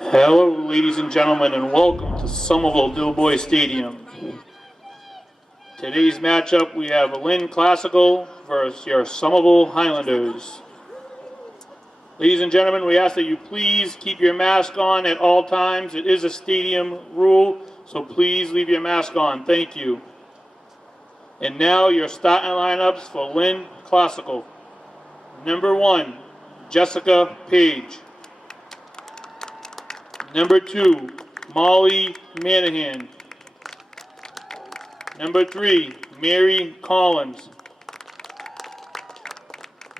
Hello, ladies and gentlemen, and welcome to Somerville Doughboy Stadium. Today's matchup, we have Lynn Classical versus your Somerville Highlanders. Ladies and gentlemen, we ask that you please keep your mask on at all times. It is a stadium rule, so please leave your mask on. Thank you. And now your starting lineups for Lynn Classical. Number 1, Jessica Page. Number 2, Molly Manahan. Number 3, Mary Collins.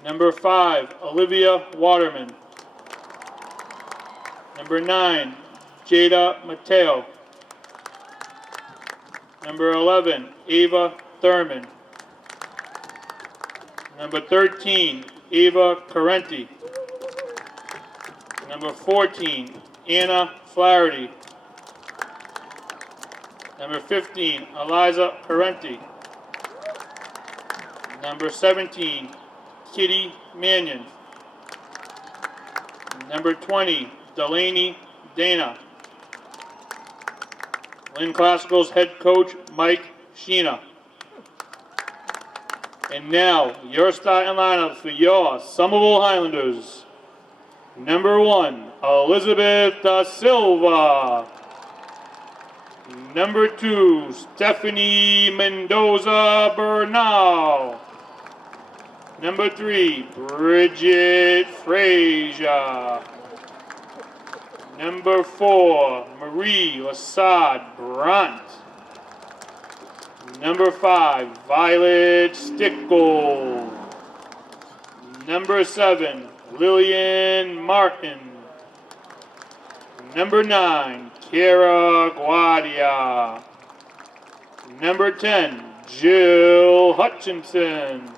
Number 5, Olivia Waterman. Number 9, Jada Mateo. Number 11, Ava Thurman. Number 13, Ava Carenti. Number 14, Anna Flaherty. Number 15, Eliza Parenti. Number 17, Kitty Mannion. Number 20, Delaney Dana. Lynn Classical's head coach, Mike Sheena. And now, your starting lineup for your Somerville Highlanders. Number 1, Elizabeth Da Silva. Number 2, Stephanie Mendoza Bernal. Number 3, Bridget Frazier. Number 4, Marie Lassad Brandt. Number 5, Violet Stickle. Number 7, Lillian Martin. Number 9, Kara Guadia. Number 10, Jill Hutchinson.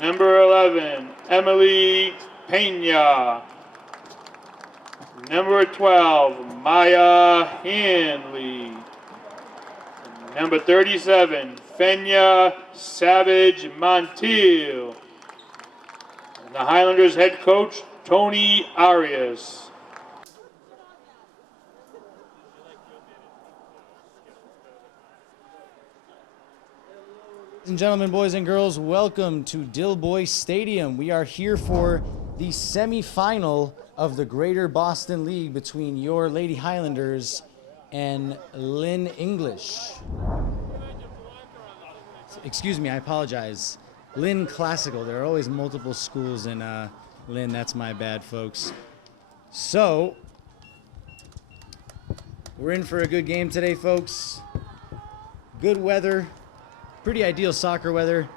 Number 11, Emily Pena. Number 12, Maya Hanley. Number 37, Fenya Savage Montiel. And the Highlanders head coach, Tony Arias. Ladies and gentlemen, boys and girls, welcome to Doughboy Stadium. We are here for the semifinal of the Greater Boston League between your Lady Highlanders and Lynn English. Excuse me, I apologize. Lynn Classical. There are always multiple schools in Lynn. That's my bad, folks. So, we're in for a good game today, folks. Good weather. Pretty ideal soccer weather.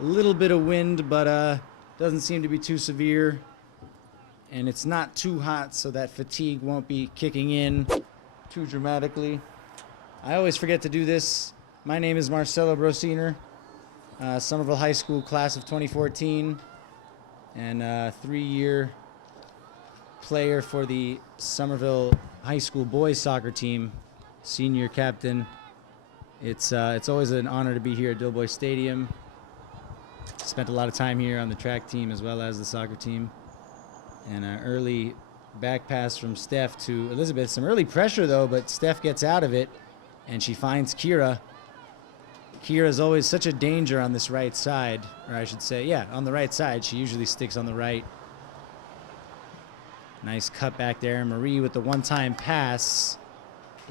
A little bit of wind, but doesn't seem to be too severe. And it's not too hot, so that fatigue won't be kicking in too dramatically. I always forget to do this. My name is Marcelo Brociner, Somerville High School class of 2014, and 3-year player for the Somerville High School boys soccer team, senior captain. It's always an honor to be here at Doughboy Stadium. Spent a lot of time here on the track team as well as the soccer team. And an early back pass from Steph to Elizabeth. Some early pressure though, but Steph gets out of it and she finds Kira. Kira is always such a danger on this right side, or I should say, yeah, on the right side. She usually sticks on the right. Nice cut back there. Marie with the one-time pass.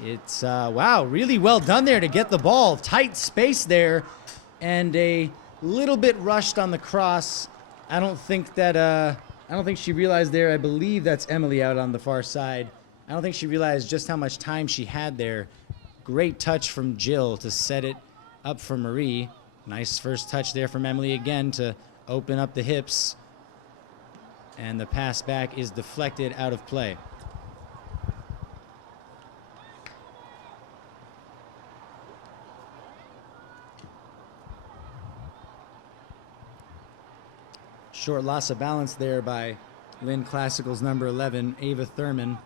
It's, wow, really well done there to get the ball. Tight space there, and a little bit rushed on the cross. I don't think she realized there. I believe that's Emily out on the far side. I don't think she realized just how much time she had there. Great touch from Jill to set it up for Marie. Nice first touch there from Emily again to open up the hips. And the pass back is deflected out of play. Short loss of balance there by Lynn Classical's number 11, Ava Thurman.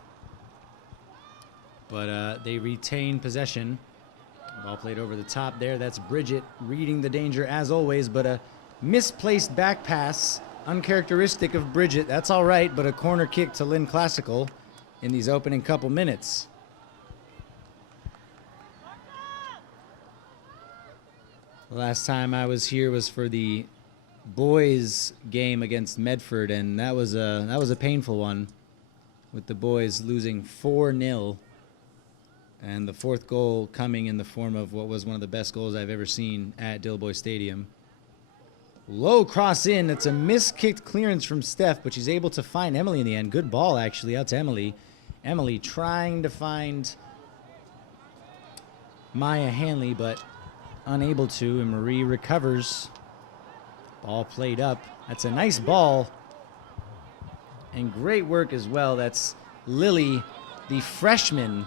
But they retain possession. Ball played over the top there. That's Bridget reading the danger as always, but a misplaced back pass Uncharacteristic of Bridget. That's all right, but a corner kick to Lynn Classical in these opening couple minutes. The last time I was here was for the boys game against Medford, and that was a painful one, with the boys losing 4-0, and the fourth goal coming in the form of what was one of the best goals I've ever seen at Dillboy Stadium. Low cross in. It's a miskicked clearance from Steph, but she's able to find Emily in the end. Good ball, actually, out to Emily. Emily trying to find Maya Hanley, but unable to, and Marie recovers. Ball played up. That's a nice ball. And great work as well. That's Lily, the freshman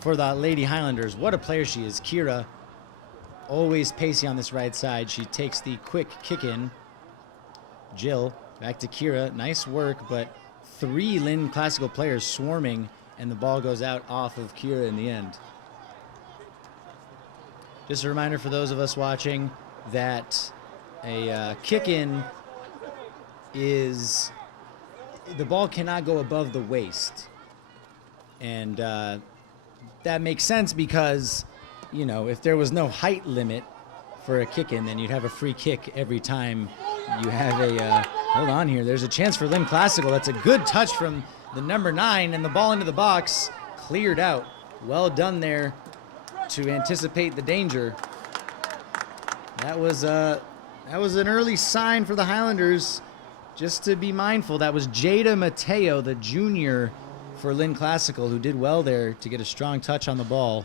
for the Lady Highlanders. What a player she is. Kira, always pacey on this right side. She takes the quick kick in. Jill, back to Kira. Nice work, but 3 Lynn Classical players swarming, and the ball goes out off of Kira in the end. Just a reminder for those of us watching that a kick-in is, the ball cannot go above the waist. And that makes sense because, you know, if there was no height limit for a kick-in, then you'd have a free kick every time you have a, hold on here, there's a chance for Lynn Classical. That's a good touch from the number 9, and the ball into the box, cleared out. Well done there to anticipate the danger. That was an early sign for the Highlanders, just to be mindful. That was Jada Mateo, the junior for Lynn Classical, who did well there to get a strong touch on the ball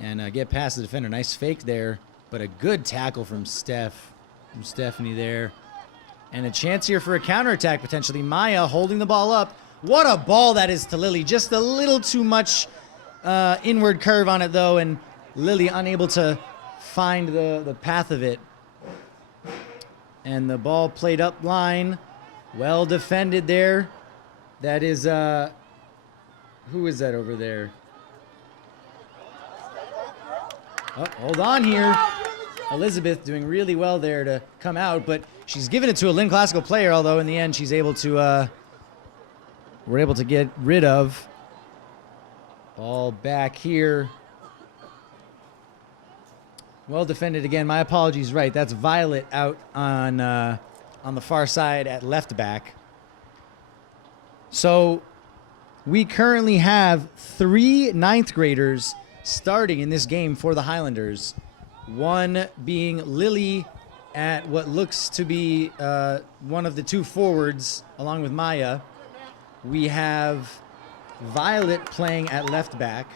and get past the defender. Nice fake there, but a good tackle from Stephanie there. And a chance here for a counterattack potentially. Maya holding the ball up. What a ball that is to Lily. Just a little too much inward curve on it though, and Lily unable to find the path of it. And the ball played up line. Well defended there. That is, who is that over there? Oh, hold on here. Elizabeth doing really well there to come out, but she's given it to a Lynn Classical player, although in the end she's able to, we're able to get rid of. Ball back here. Well defended again. My apologies, right. That's Violet out on the far side at left back. So we currently have 3 ninth graders starting in this game for the Highlanders. One being Lily at what looks to be one of the 2 forwards along with Maya. We have Violet playing at left back.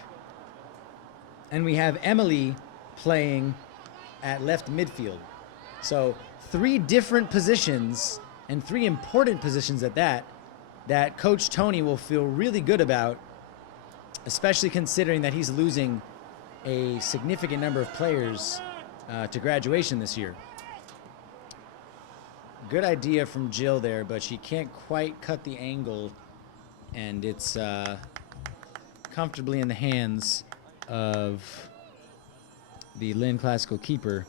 And we have Emily playing at left midfield. So 3 different positions, and 3 important positions at that Coach Tony will feel really good about, especially considering that he's losing a significant number of players to graduation this year. Good idea from Jill there, but she can't quite cut the angle, and it's comfortably in the hands of the Lynn Classical keeper.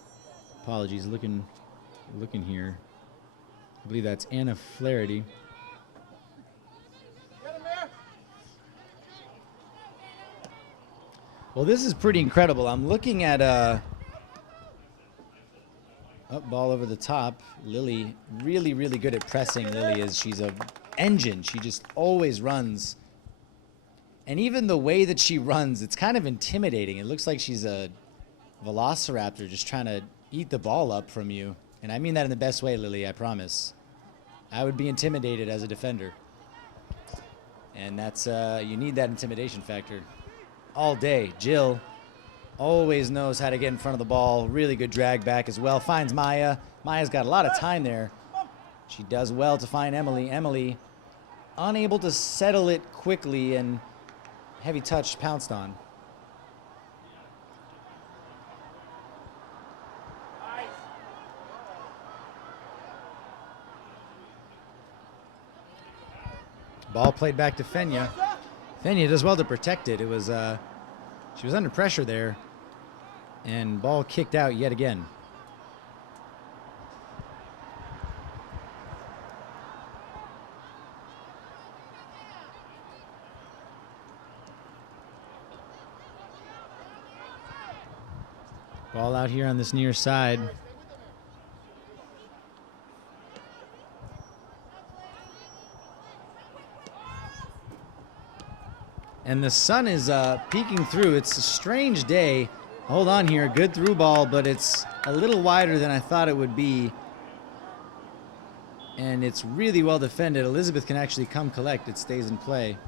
Apologies, looking here. I believe that's Anna Flaherty. Well, this is pretty incredible. I'm looking at ball over the top. Lily, really, really good at pressing. Lily is. She's an engine. She just always runs. And even the way that she runs, it's kind of intimidating. It looks like she's a velociraptor just trying to eat the ball up from you. And I mean that in the best way, Lily, I promise. I would be intimidated as a defender. And that's, you need that intimidation factor all day. Jill always knows how to get in front of the ball. Really good drag back as well. Finds Maya. Maya's got a lot of time there. She does well to find Emily. Emily unable to settle it quickly, and heavy touch pounced on. Ball played back to Fenya. Fenya does well to protect it. It was she was under pressure there, and ball kicked out yet again. Ball out here on this near side. And the sun is peeking through. It's a strange day. Hold on here, good through ball, but it's a little wider than I thought it would be. And it's really well defended. Elizabeth can actually come collect. It stays in play.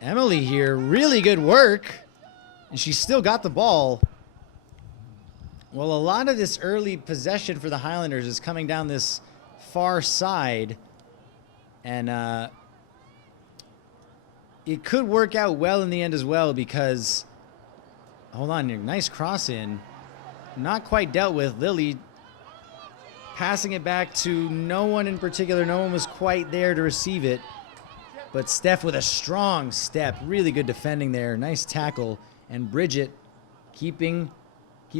Emily here, really good work. And she's still got the ball. Well, a lot of this early possession for the Highlanders is coming down this far side. And it could work out well in the end as well because, hold on here, nice cross in. Not quite dealt with. Lily passing it back to no one in particular. No one was quite there to receive it. But Steph with a strong step. Really good defending there. Nice tackle. And Bridget keeping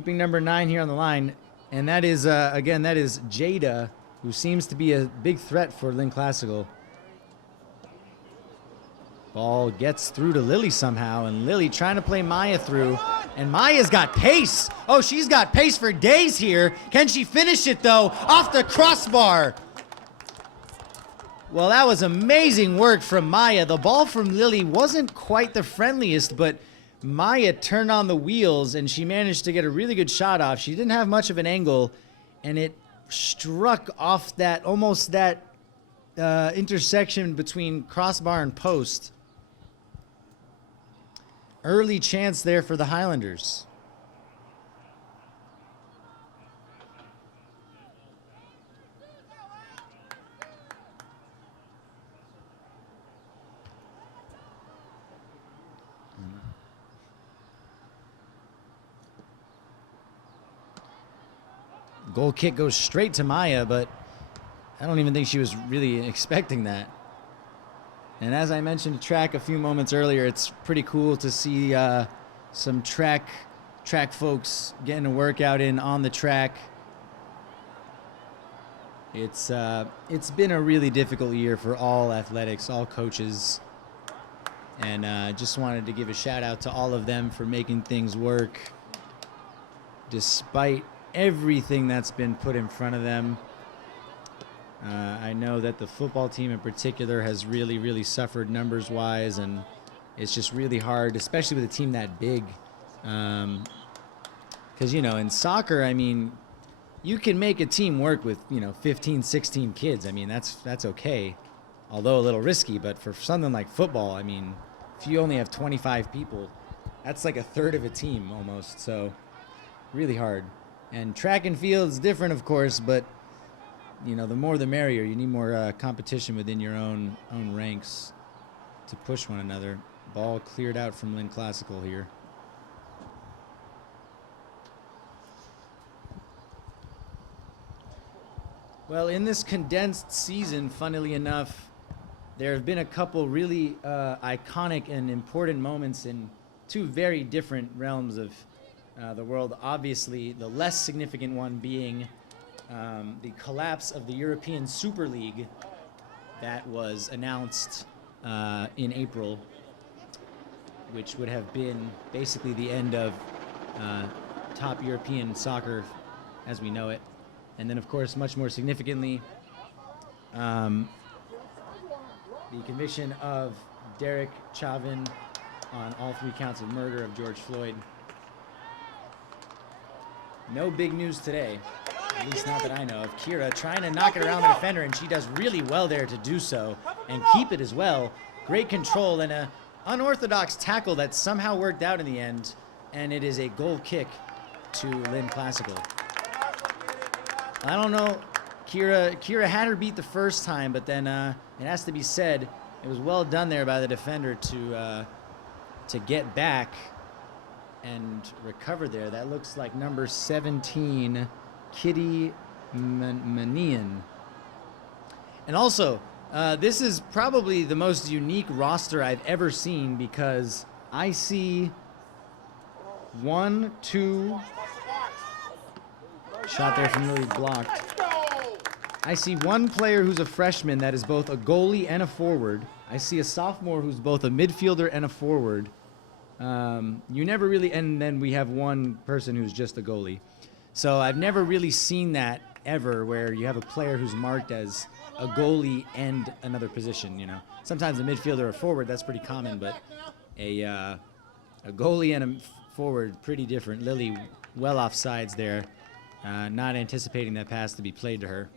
number 9 here on the line. And that is, again, that is Jada, who seems to be a big threat for Lynn Classical. Ball gets through to Lily somehow, and Lily trying to play Maya through. And Maya's got pace. Oh, she's got pace for days here. Can she finish it, though? Off the crossbar. Well, that was amazing work from Maya. The ball from Lily wasn't quite the friendliest, but Maya turned on the wheels, and she managed to get a really good shot off. She didn't have much of an angle, and it struck off that, almost that intersection between crossbar and post. Early chance there for the Highlanders. Goal kick goes straight to Maya, but I don't even think she was really expecting that. And as I mentioned track a few moments earlier, it's pretty cool to see some track folks getting a workout in on the track. It's been a really difficult year for all athletics, all coaches. And just wanted to give a shout out to all of them for making things work despite everything that's been put in front of them. I know that the football team in particular has really, really suffered numbers-wise, and it's just really hard, especially with a team that big. Because, you know, in soccer, I mean, you can make a team work with, 15, 16 kids. I mean, that's okay, although a little risky. But for something like football, I mean, if you only have 25 people, that's like a third of a team almost. So really hard. And track and field is different, of course, but the more the merrier. You need more competition within your own ranks to push one another. Ball cleared out from Lynn Classical here. Well, in this condensed season, funnily enough, there have been a couple really iconic and important moments in two very different realms of the world. Obviously, the less significant one being the collapse of the European Super League that was announced in April, which would have been basically the end of top European soccer as we know it. And then, of course, much more significantly, the conviction of Derek Chauvin on all 3 counts of murder of George Floyd. No big news today, at least not that I know of. Kira trying to knock it around the defender, and she does really well there to do so and keep it as well. Great control and an unorthodox tackle that somehow worked out in the end, and it is a goal kick to Lynn Classical. I don't know, Kira had her beat the first time, but then it has to be said, it was well done there by the defender to get back and recover there. That looks like number 17, Kitty Manian. And also, this is probably the most unique roster I've ever seen, because I see 1, 2, shot there from Lily blocked. I see one player who's a freshman that is both a goalie and a forward. I see a sophomore who's both a midfielder and a forward. You never really, and then we have one person who's just a goalie. So I've never really seen that ever, where you have a player who's marked as a goalie and another position, you know. Sometimes a midfielder or forward, that's pretty common, but a goalie and a forward, pretty different. Lily well off sides there, not anticipating that pass to be played to her.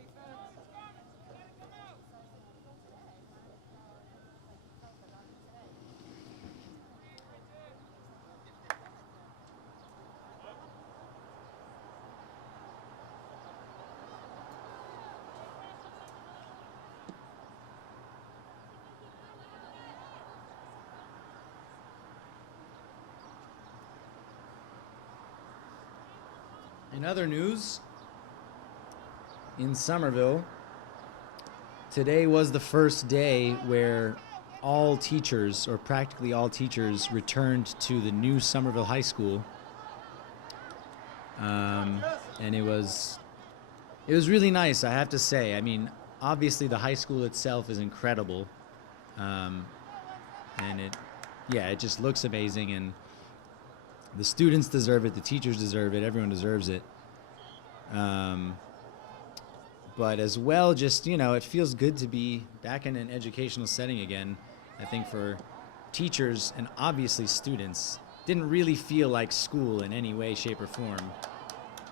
In other news, in Somerville, today was the first day where all teachers, or practically all teachers, returned to the new Somerville High School. And it was really nice, I have to say. I mean, obviously the high school itself is incredible. And it just looks amazing, and the students deserve it, the teachers deserve it, everyone deserves it. But as well, just, you know, it feels good to be back in an educational setting again. I think for teachers and obviously students, didn't really feel like school in any way, shape, or form.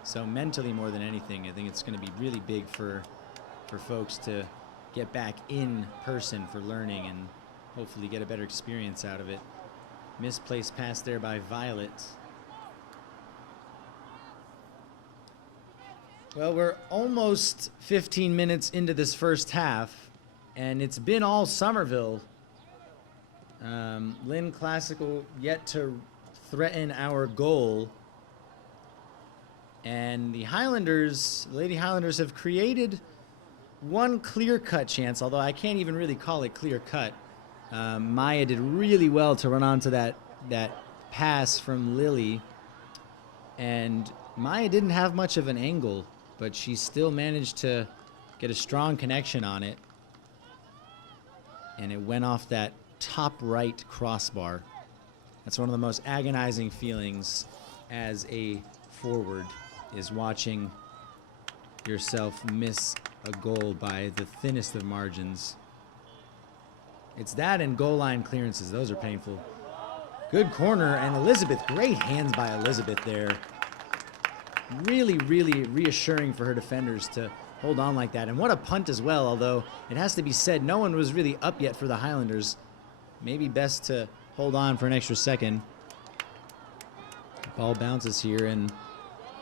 So mentally, more than anything, I think it's going to be really big for folks to get back in person for learning and hopefully get a better experience out of it. Misplaced pass there by Violet. Well, we're almost 15 minutes into this first half, and it's been all Somerville. Lynn Classical yet to threaten our goal. And the Highlanders, Lady Highlanders, have created one clear-cut chance, although I can't even really call it clear-cut. Maya did really well to run onto that pass from Lily, and Maya didn't have much of an angle, but she still managed to get a strong connection on it, and it went off that top right crossbar. That's one of the most agonizing feelings as a forward, is watching yourself miss a goal by the thinnest of margins. It's that and goal line clearances. Those are painful. Good corner, and Elizabeth, great hands by Elizabeth there. Really, really reassuring for her defenders to hold on like that. And what a punt as well, although it has to be said, no one was really up yet for the Highlanders. Maybe best to hold on for an extra second. The ball bounces here, and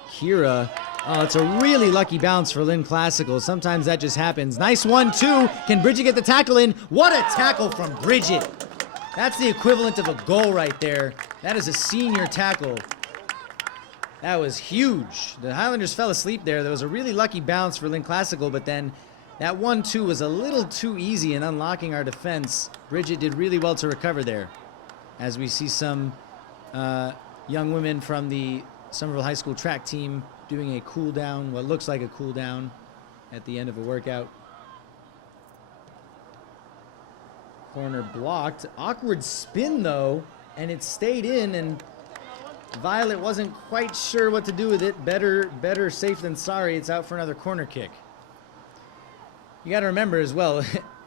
Kira, oh, it's a really lucky bounce for Lynn Classical. Sometimes that just happens. Nice 1-2. Can Bridget get the tackle in? What a tackle from Bridget. That's the equivalent of a goal right there. That is a senior tackle. That was huge. The Highlanders fell asleep there. There was a really lucky bounce for Lynn Classical, but then that 1-2 was a little too easy in unlocking our defense. Bridget did really well to recover there. As we see some young women from the Somerville High School track team doing a cool down, what looks like a cool down at the end of a workout. Corner blocked. Awkward spin though, and it stayed in, and Violet wasn't quite sure what to do with it. Better safe than sorry. It's out for another corner kick. You got to remember as well,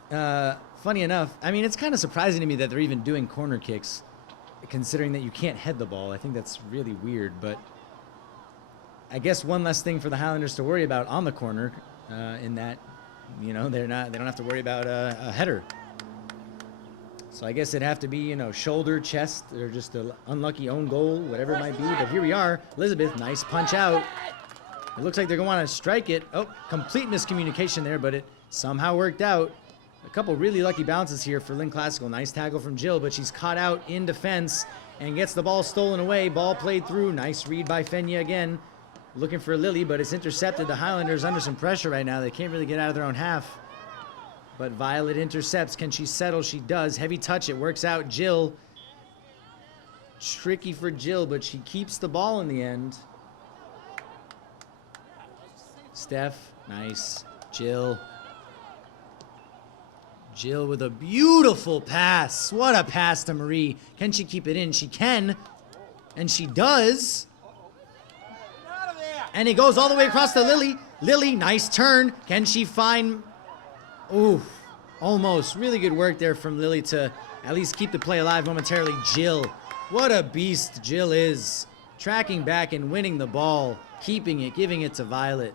funny enough, I mean, it's kind of surprising to me that they're even doing corner kicks, considering that you can't head the ball. I think that's really weird, but I guess one less thing for the Highlanders to worry about on the corner, in that, you know, they don't have to worry about a header. So I guess it'd have to be, you know, shoulder, chest, or just an unlucky own goal, whatever it might be. But here we are. Elizabeth, nice punch out. It looks like they're going to want to strike it. Oh, complete miscommunication there, but it somehow worked out. A couple really lucky bounces here for Lynn Classical. Nice tackle from Jill, but she's caught out in defense and gets the ball stolen away. Ball played through. Nice read by Fenya again. Looking for Lily, but it's intercepted. The Highlanders under some pressure right now. They can't really get out of their own half. But Violet intercepts. Can she settle? She does. Heavy touch. It works out. Jill. Tricky for Jill, but she keeps the ball in the end. Steph. Nice. Jill. Jill with a beautiful pass. What a pass to Marie. Can she keep it in? She can. And she does. And it goes all the way across to Lily. Lily, nice turn. Can she find... Ooh, almost. Really good work there from Lily to at least keep the play alive momentarily. Jill. What a beast Jill is. Tracking back and winning the ball. Keeping it, giving it to Violet.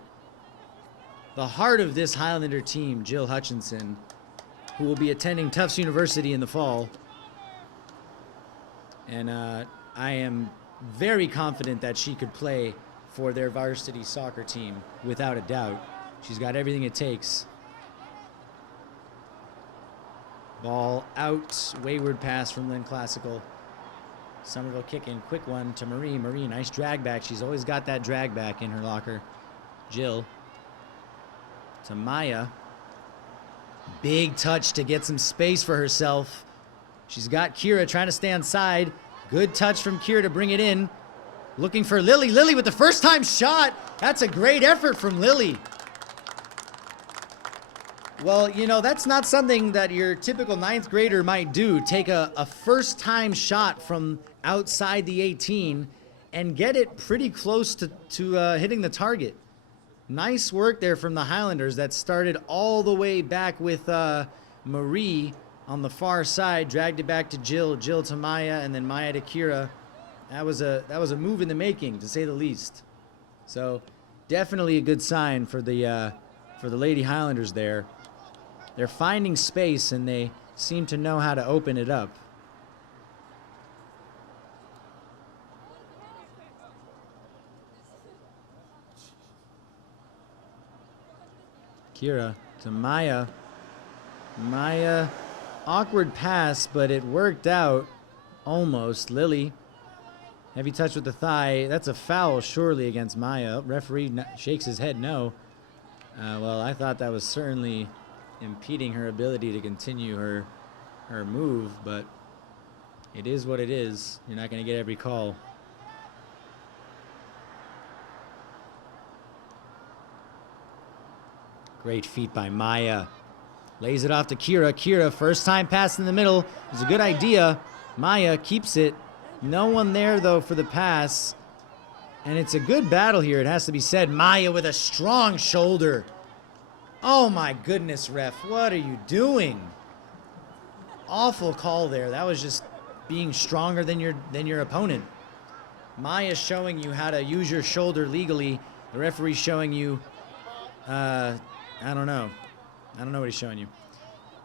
The heart of this Highlander team, Jill Hutchinson, who will be attending Tufts University in the fall. And I am very confident that she could play for their varsity soccer team, without a doubt. She's got everything it takes. Ball out, wayward pass from Lynn Classical. Somerville kicking, quick one to Marie. Marie, nice drag back. She's always got that drag back in her locker. Jill to Maya. Big touch to get some space for herself. She's got Kira trying to stay on side. Good touch from Kira to bring it in. Looking for Lily. Lily with the first time shot. That's a great effort from Lily. Well, you know, that's not something that your typical 9th grader might do. Take a first time shot from outside the 18 and get it pretty close to hitting the target. Nice work there from the Highlanders that started all the way back with Marie on the far side, dragged it back to Jill, Jill to Maya, and then Maya to Kira. That was a move in the making, to say the least. So definitely a good sign for the Lady Highlanders there. They're finding space and they seem to know how to open it up. Kira to Maya. Maya, awkward pass, but it worked out almost. Lily, heavy touch with the thigh. That's a foul, surely, against Maya. Referee shakes his head no. Well, I thought that was certainly impeding her ability to continue her move, but it is what it is. You're not going to get every call. Great feat by Maya. Lays it off to Kira. Kira, first time pass in the middle. It was a good idea. Maya keeps it. No one there, though, for the pass. And it's a good battle here, it has to be said. Maya with a strong shoulder. Oh, my goodness, ref. What are you doing? Awful call there. That was just being stronger than your opponent. Maya showing you how to use your shoulder legally. The referee's showing you... I don't know. I don't know what he's showing you.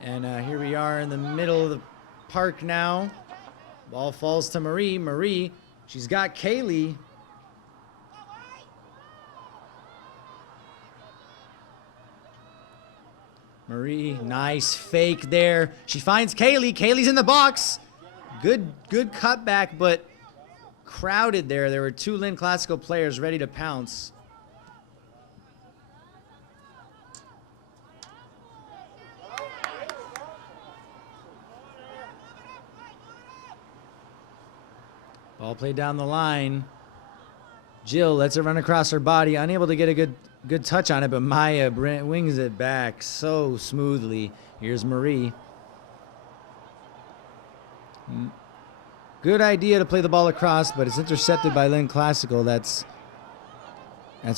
And here we are in the middle of the park now. Ball falls to Marie. Marie, she's got Kaylee. Marie, nice fake there. She finds Kaylee. Kaylee's in the box. Good cutback, but crowded there. There were 2 Lynn Classical players ready to pounce. Ball played down the line. Jill lets it run across her body, unable to get a good touch on it, but Maya wings it back so smoothly. Here's Marie. Good idea to play the ball across, but it's intercepted by Lynn Classical. That's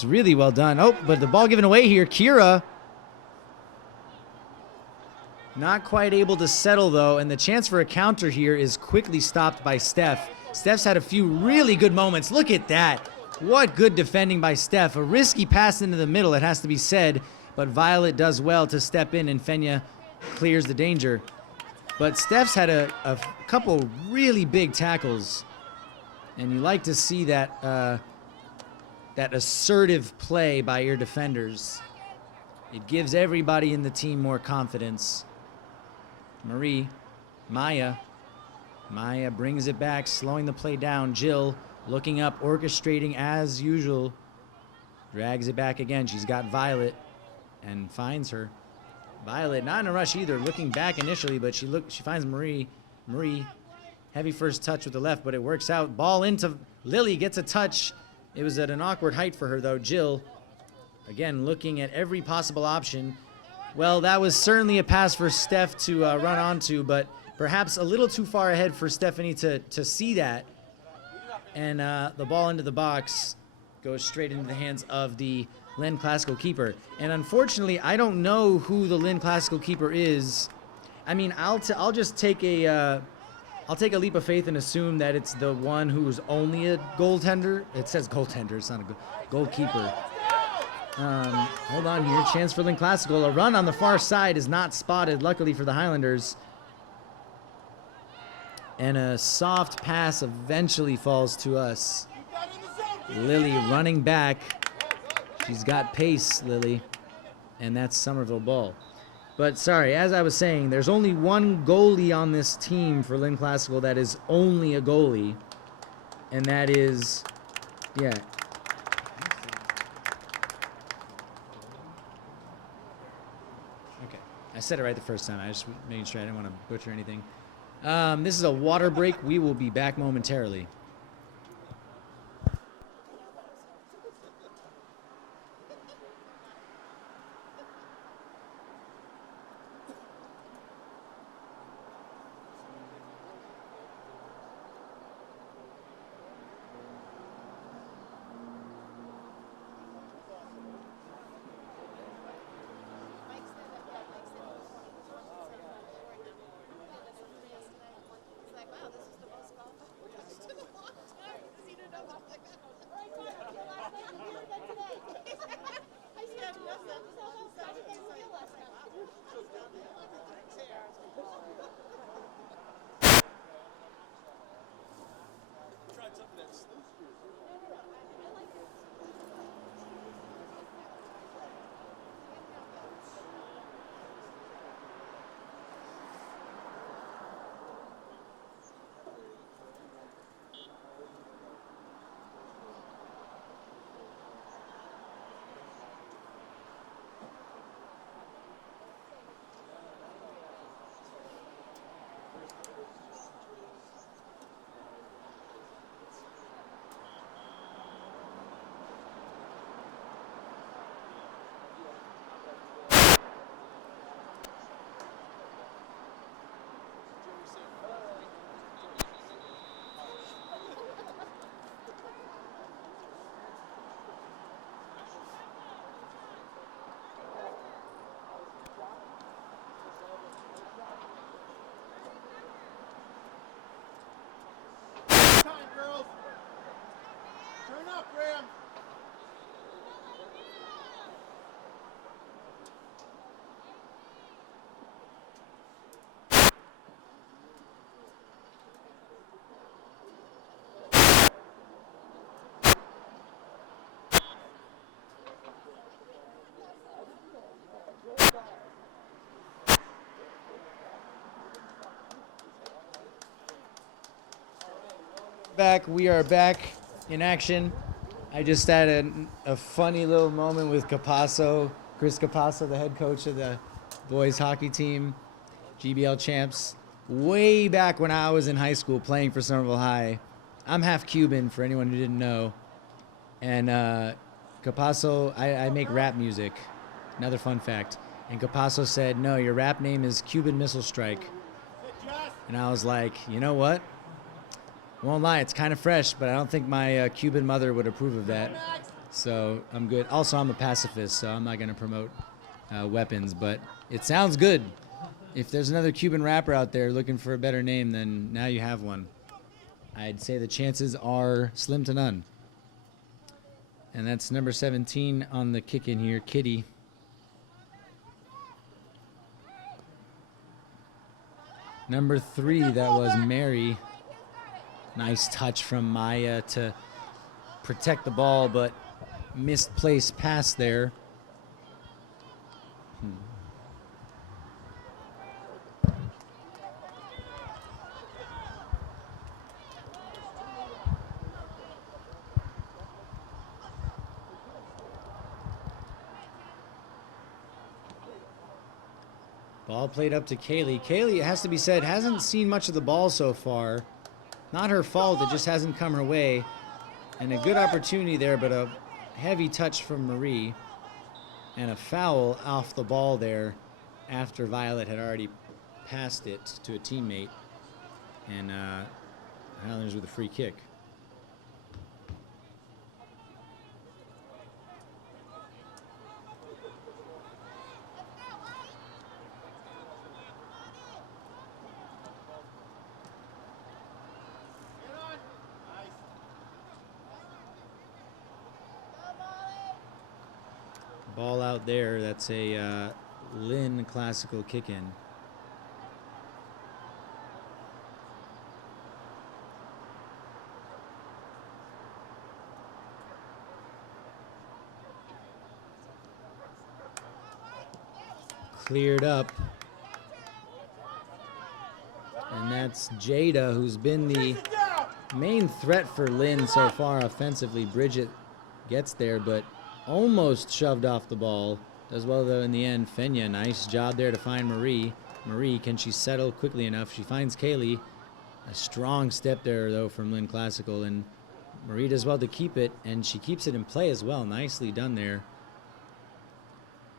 really well done. Oh, but the ball given away here. Kira not quite able to settle, though, and the chance for a counter here is quickly stopped by Steph. Steph's had a few really good moments. Look at that. What good defending by Steph. A risky pass into the middle, it has to be said, but Violet does well to step in and Fenya clears the danger. But Steph's had a couple really big tackles, and you like to see that that assertive play by your defenders. It gives everybody in the team more confidence. Marie, Maya brings it back, slowing the play down. Jill looking up, orchestrating as usual. Drags it back again. She's got Violet and finds her. Violet, not in a rush either, looking back initially, but she finds Marie. Marie, heavy first touch with the left, but it works out. Ball into Lily, gets a touch. It was at an awkward height for her, though. Jill again, looking at every possible option. Well, that was certainly a pass for Steph to run onto, but perhaps a little too far ahead for Stephanie to see that. And the ball into the box goes straight into the hands of the Lynn Classical keeper. And unfortunately, I don't know who the Lynn Classical keeper is. I mean, I'll just take a leap of faith and assume that it's the one who's only a goaltender. It says goaltender, it's not a goalkeeper. Hold on here, chance for Lynn Classical. A run on the far side is not spotted, luckily for the Highlanders. And a soft pass eventually falls to us. Lily running back. She's got pace, Lily. And that's Somerville ball. But sorry, as I was saying, there's only one goalie on this team for Lynn Classical that is only a goalie. And that is, yeah. Okay, I said it right the first time. I just making sure I didn't want to butcher anything. This is a water break. We will be back momentarily. We are back in action. I just had a funny little moment with Capasso, Chris Capasso, the head coach of the boys hockey team, GBL champs, way back when I was in high school playing for Somerville High. I'm half Cuban, for anyone who didn't know. And Capasso, I make rap music. Another fun fact. And Capasso said, no, your rap name is Cuban Missile Strike. And I was like, you know what? Won't lie, it's kind of fresh, but I don't think my Cuban mother would approve of that. So I'm good. Also, I'm a pacifist, so I'm not going to promote weapons, but it sounds good. If there's another Cuban rapper out there looking for a better name, then now you have one. I'd say the chances are slim to none. And that's number 17 on the kick in here, Kitty. Number 3, that was Mary. Nice touch from Maya to protect the ball, but misplaced pass there. Ball played up to Kaylee. Kaylee, it has to be said, hasn't seen much of the ball so far. Not her fault, it just hasn't come her way. And a good opportunity there, but a heavy touch from Marie. And a foul off the ball there after Violet had already passed it to a teammate. And Highlanders with a free kick. Ball out there. That's a Lynn classical kick in. Cleared up. And that's Jada, who's been the main threat for Lynn so far offensively. Bridget gets there, but almost shoved off the ball. Does well, though, in the end. Fenya, nice job there to find Marie. Marie, can she settle quickly enough? She finds Kaylee. A strong step there, though, from Lynn Classical. And Marie does well to keep it, and she keeps it in play as well. Nicely done there.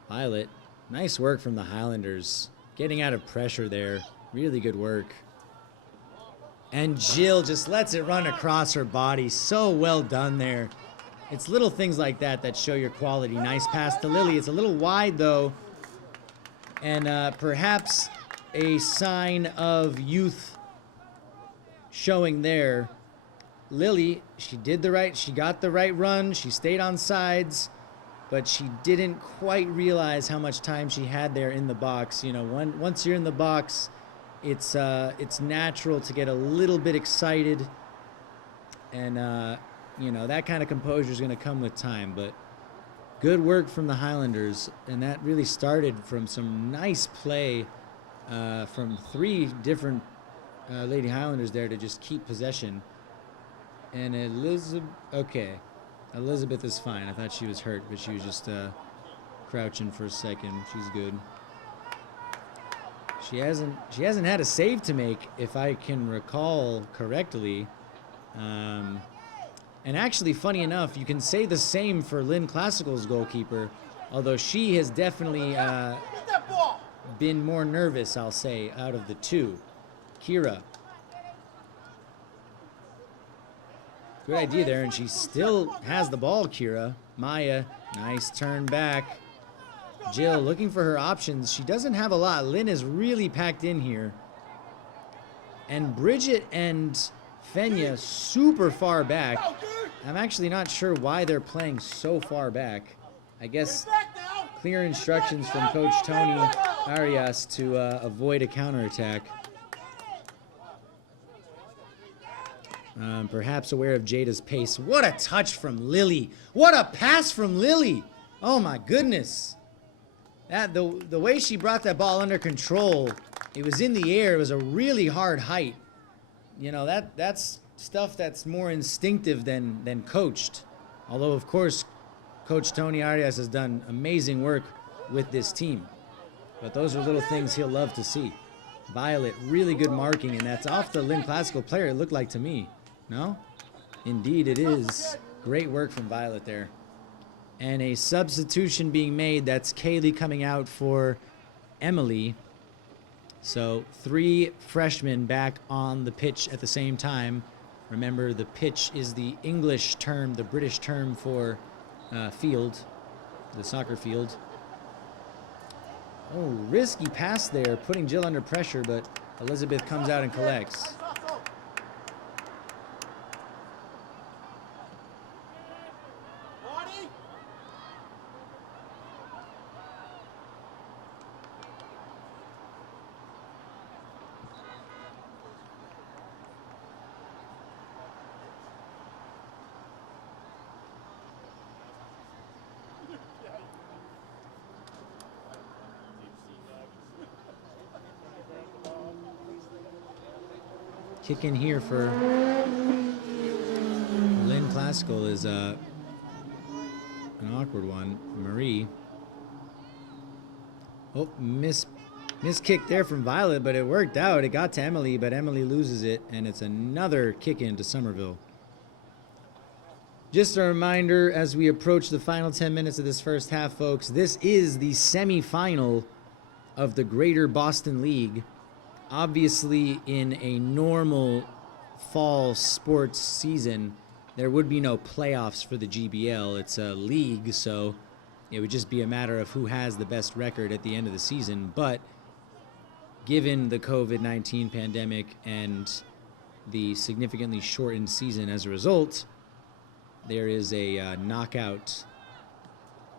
Violet, nice work from the Highlanders. Getting out of pressure there. Really good work. And Jill just lets it run across her body. So well done there. It's little things like that that show your quality. Nice pass to Lily. It's a little wide, though. And perhaps a sign of youth showing there. Lily, she got the right run. She stayed on sides, but she didn't quite realize how much time she had there in the box. You know, once you're in the box, it's natural to get a little bit excited. And, you know, that kind of composure is going to come with time, but good work from the Highlanders, and that really started from some nice play from 3 different Lady Highlanders there to just keep possession. And Elizabeth is fine. I thought she was hurt, but she was just crouching for a second. She's good. She hasn't had a save to make, if I can recall correctly. And actually, funny enough, you can say the same for Lynn Classical's goalkeeper, although she has definitely been more nervous, I'll say, out of the 2. Kira. Good idea there, and she still has the ball, Kira. Maya, nice turn back. Jill looking for her options. She doesn't have a lot. Lynn is really packed in here. And Bridget and Fenya super far back. I'm actually not sure why they're playing so far back. I guess clear instructions from Coach Tony Arias to avoid a counterattack. Perhaps aware of Jada's pace. What a touch from Lily. What a pass from Lily. Oh my goodness. The way she brought that ball under control, it was in the air. It was a really hard height. You know, that's stuff that's more instinctive than coached. Although, of course, Coach Tony Arias has done amazing work with this team. But those are little things he'll love to see. Violet, really good marking, and that's off the Lynn Classical player, it looked like to me. No? Indeed it is. Great work from Violet there. And a substitution being made. That's Kaylee coming out for Emily. So 3 freshmen back on the pitch at the same time. Remember, the pitch is the English term, the British term for field, the soccer field. Oh, risky pass there, putting Jill under pressure, but Elizabeth comes out and collects. Kick in here for Lynn Classical is an awkward one. Marie. Oh, miss kick there from Violet, but it worked out. It got to Emily, but Emily loses it, and it's another kick in to Somerville. Just a reminder as we approach the final 10 minutes of this first half, folks, this is the semifinal of the Greater Boston League. Obviously, in a normal fall sports season, there would be no playoffs for the GBL. It's a league, so it would just be a matter of who has the best record at the end of the season. But given the COVID-19 pandemic and the significantly shortened season as a result, there is a knockout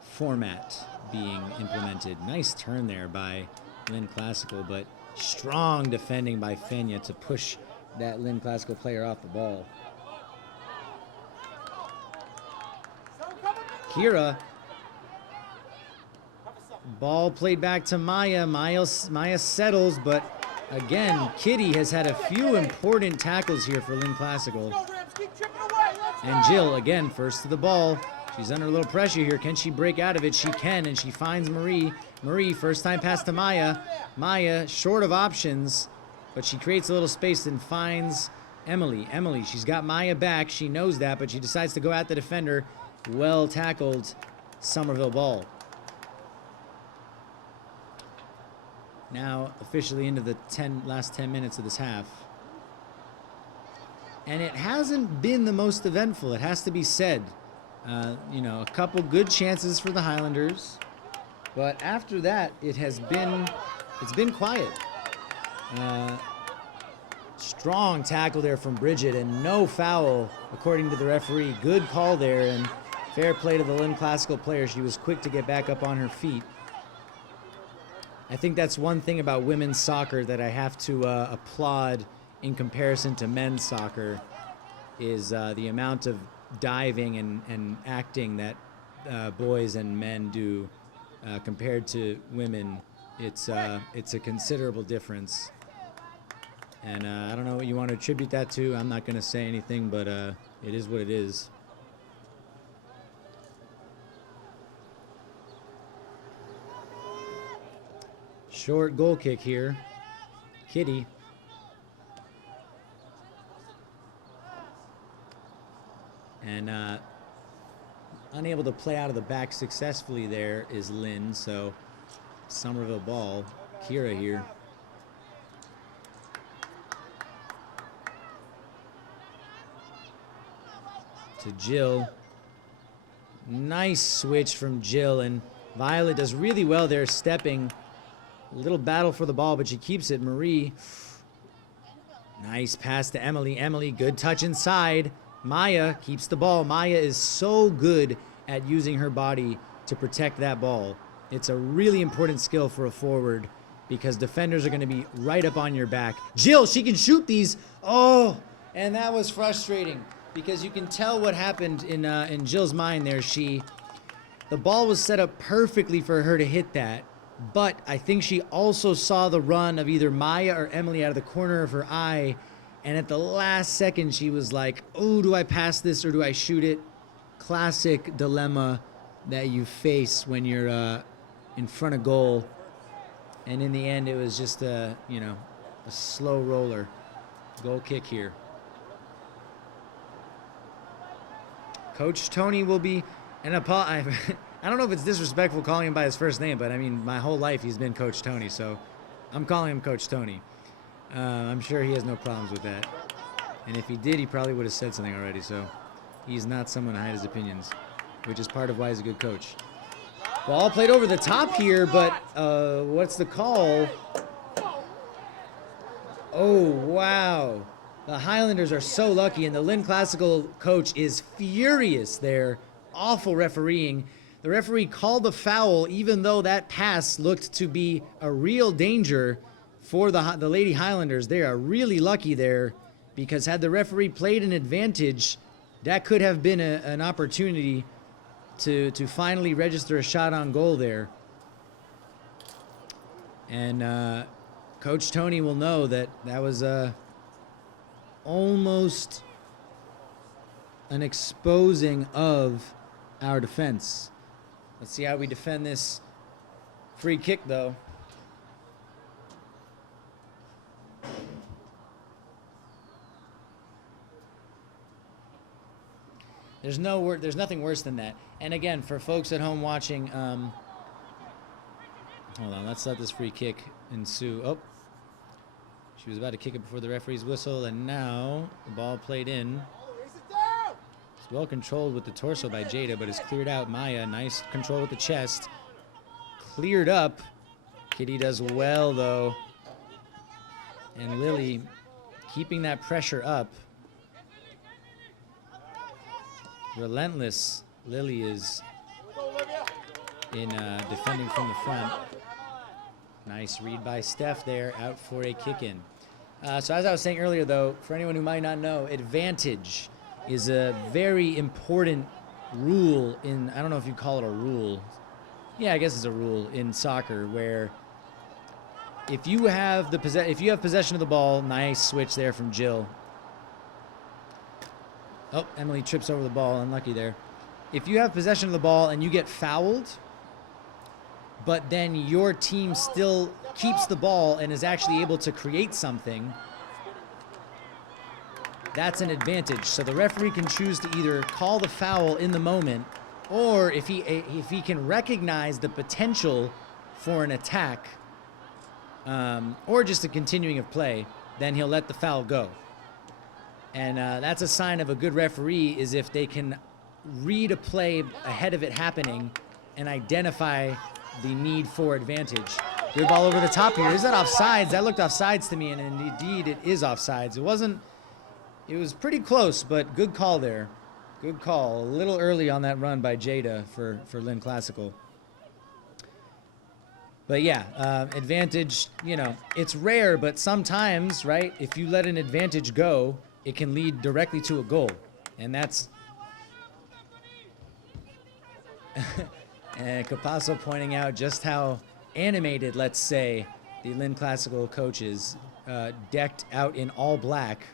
format being implemented. Nice turn there by Lynn Classical, but strong defending by Fenya to push that Lynn Classical player off the ball. Kira. Ball played back to Maya. Maya settles, but again, Kitty has had a few important tackles here for Lynn Classical. And Jill, again, first to the ball. She's under a little pressure here. Can she break out of it? She can, and she finds Marie. Marie, first time pass to Maya. Maya, short of options, but she creates a little space and finds Emily. Emily, she's got Maya back. She knows that, but she decides to go at the defender. Well tackled, Somerville ball. Now officially into the last 10 minutes of this half. And it hasn't been the most eventful, it has to be said. You know, a couple good chances for the Highlanders, but after that, it's been quiet. Strong tackle there from Bridget, and no foul, according to the referee. Good call there, and fair play to the Lynn Classical player. She was quick to get back up on her feet. I think that's one thing about women's soccer that I have to applaud in comparison to men's soccer is the amount of diving and acting that boys and men do compared to women. It's a considerable difference. And I don't know what you want to attribute that to. I'm not going to say anything, but it is what it is. Short goal kick here. Kitty. And unable to play out of the back successfully there is Lynn, so Somerville ball. Kira here. To Jill. Nice switch from Jill, and Violet does really well there stepping. A little battle for the ball, but she keeps it. Marie. Nice pass to Emily. Emily, good touch inside. Maya keeps the ball. Maya is so good at using her body to protect that ball. It's a really important skill for a forward because defenders are going to be right up on your back. Jill, she can shoot these. Oh, and that was frustrating because you can tell what happened in Jill's mind there. The ball was set up perfectly for her to hit that, but I think she also saw the run of either Maya or Emily out of the corner of her eye. And at the last second, she was like, oh, do I pass this or do I shoot it? Classic dilemma that you face when you're in front of goal. And in the end, it was just a slow roller. Goal kick here. Coach Tony will be, and I don't know if it's disrespectful calling him by his first name, but I mean, my whole life he's been Coach Tony, so I'm calling him Coach Tony. I'm sure he has no problems with that. And if he did, he probably would have said something already. So he's not someone to hide his opinions, which is part of why he's a good coach. Ball played over the top here, but what's the call? Oh, wow. The Highlanders are so lucky, and the Lynn Classical coach is furious there. Awful refereeing. The referee called the foul, even though that pass looked to be a real danger for the Lady Highlanders. They are really lucky there because had the referee played an advantage, that could have been an opportunity to finally register a shot on goal there. And Coach Tony will know that was almost an exposing of our defense. Let's see how we defend this free kick, though. There's nothing worse than that. And again, for folks at home watching, hold on, let's let this free kick ensue. Oh, she was about to kick it before the referee's whistle, and now the ball played in. It's well controlled with the torso by Jada, but it's cleared out. Maya, nice control with the chest. Cleared up. Kitty does well, though. And Lily keeping that pressure up. Relentless. Lily is in defending from the front. Nice read by Steph there, out for a kick-in. So as I was saying earlier, though, for anyone who might not know, advantage is a very important rule in, I don't know if you call it a rule. Yeah, I guess it's a rule in soccer where if you have possession of the ball, nice switch there from Jill. Oh, Emily trips over the ball, unlucky there. If you have possession of the ball and you get fouled, but then your team still keeps the ball and is actually able to create something, that's an advantage. So the referee can choose to either call the foul in the moment, or if he can recognize the potential for an attack, or just a continuing of play, then he'll let the foul go. And that's a sign of a good referee, is if they can read a play ahead of it happening and identify the need for advantage. Good ball over the top here. Is that offsides? That looked offsides to me, and indeed it is offsides. It was pretty close, but good call there. Good call. A little early on that run by Jada for Lynn Classical. But yeah, advantage, you know, it's rare, but sometimes, right, if you let an advantage go, it can lead directly to a goal. And that's... and Capasso pointing out just how animated, let's say, the Lynn Classical coach is, decked out in all black,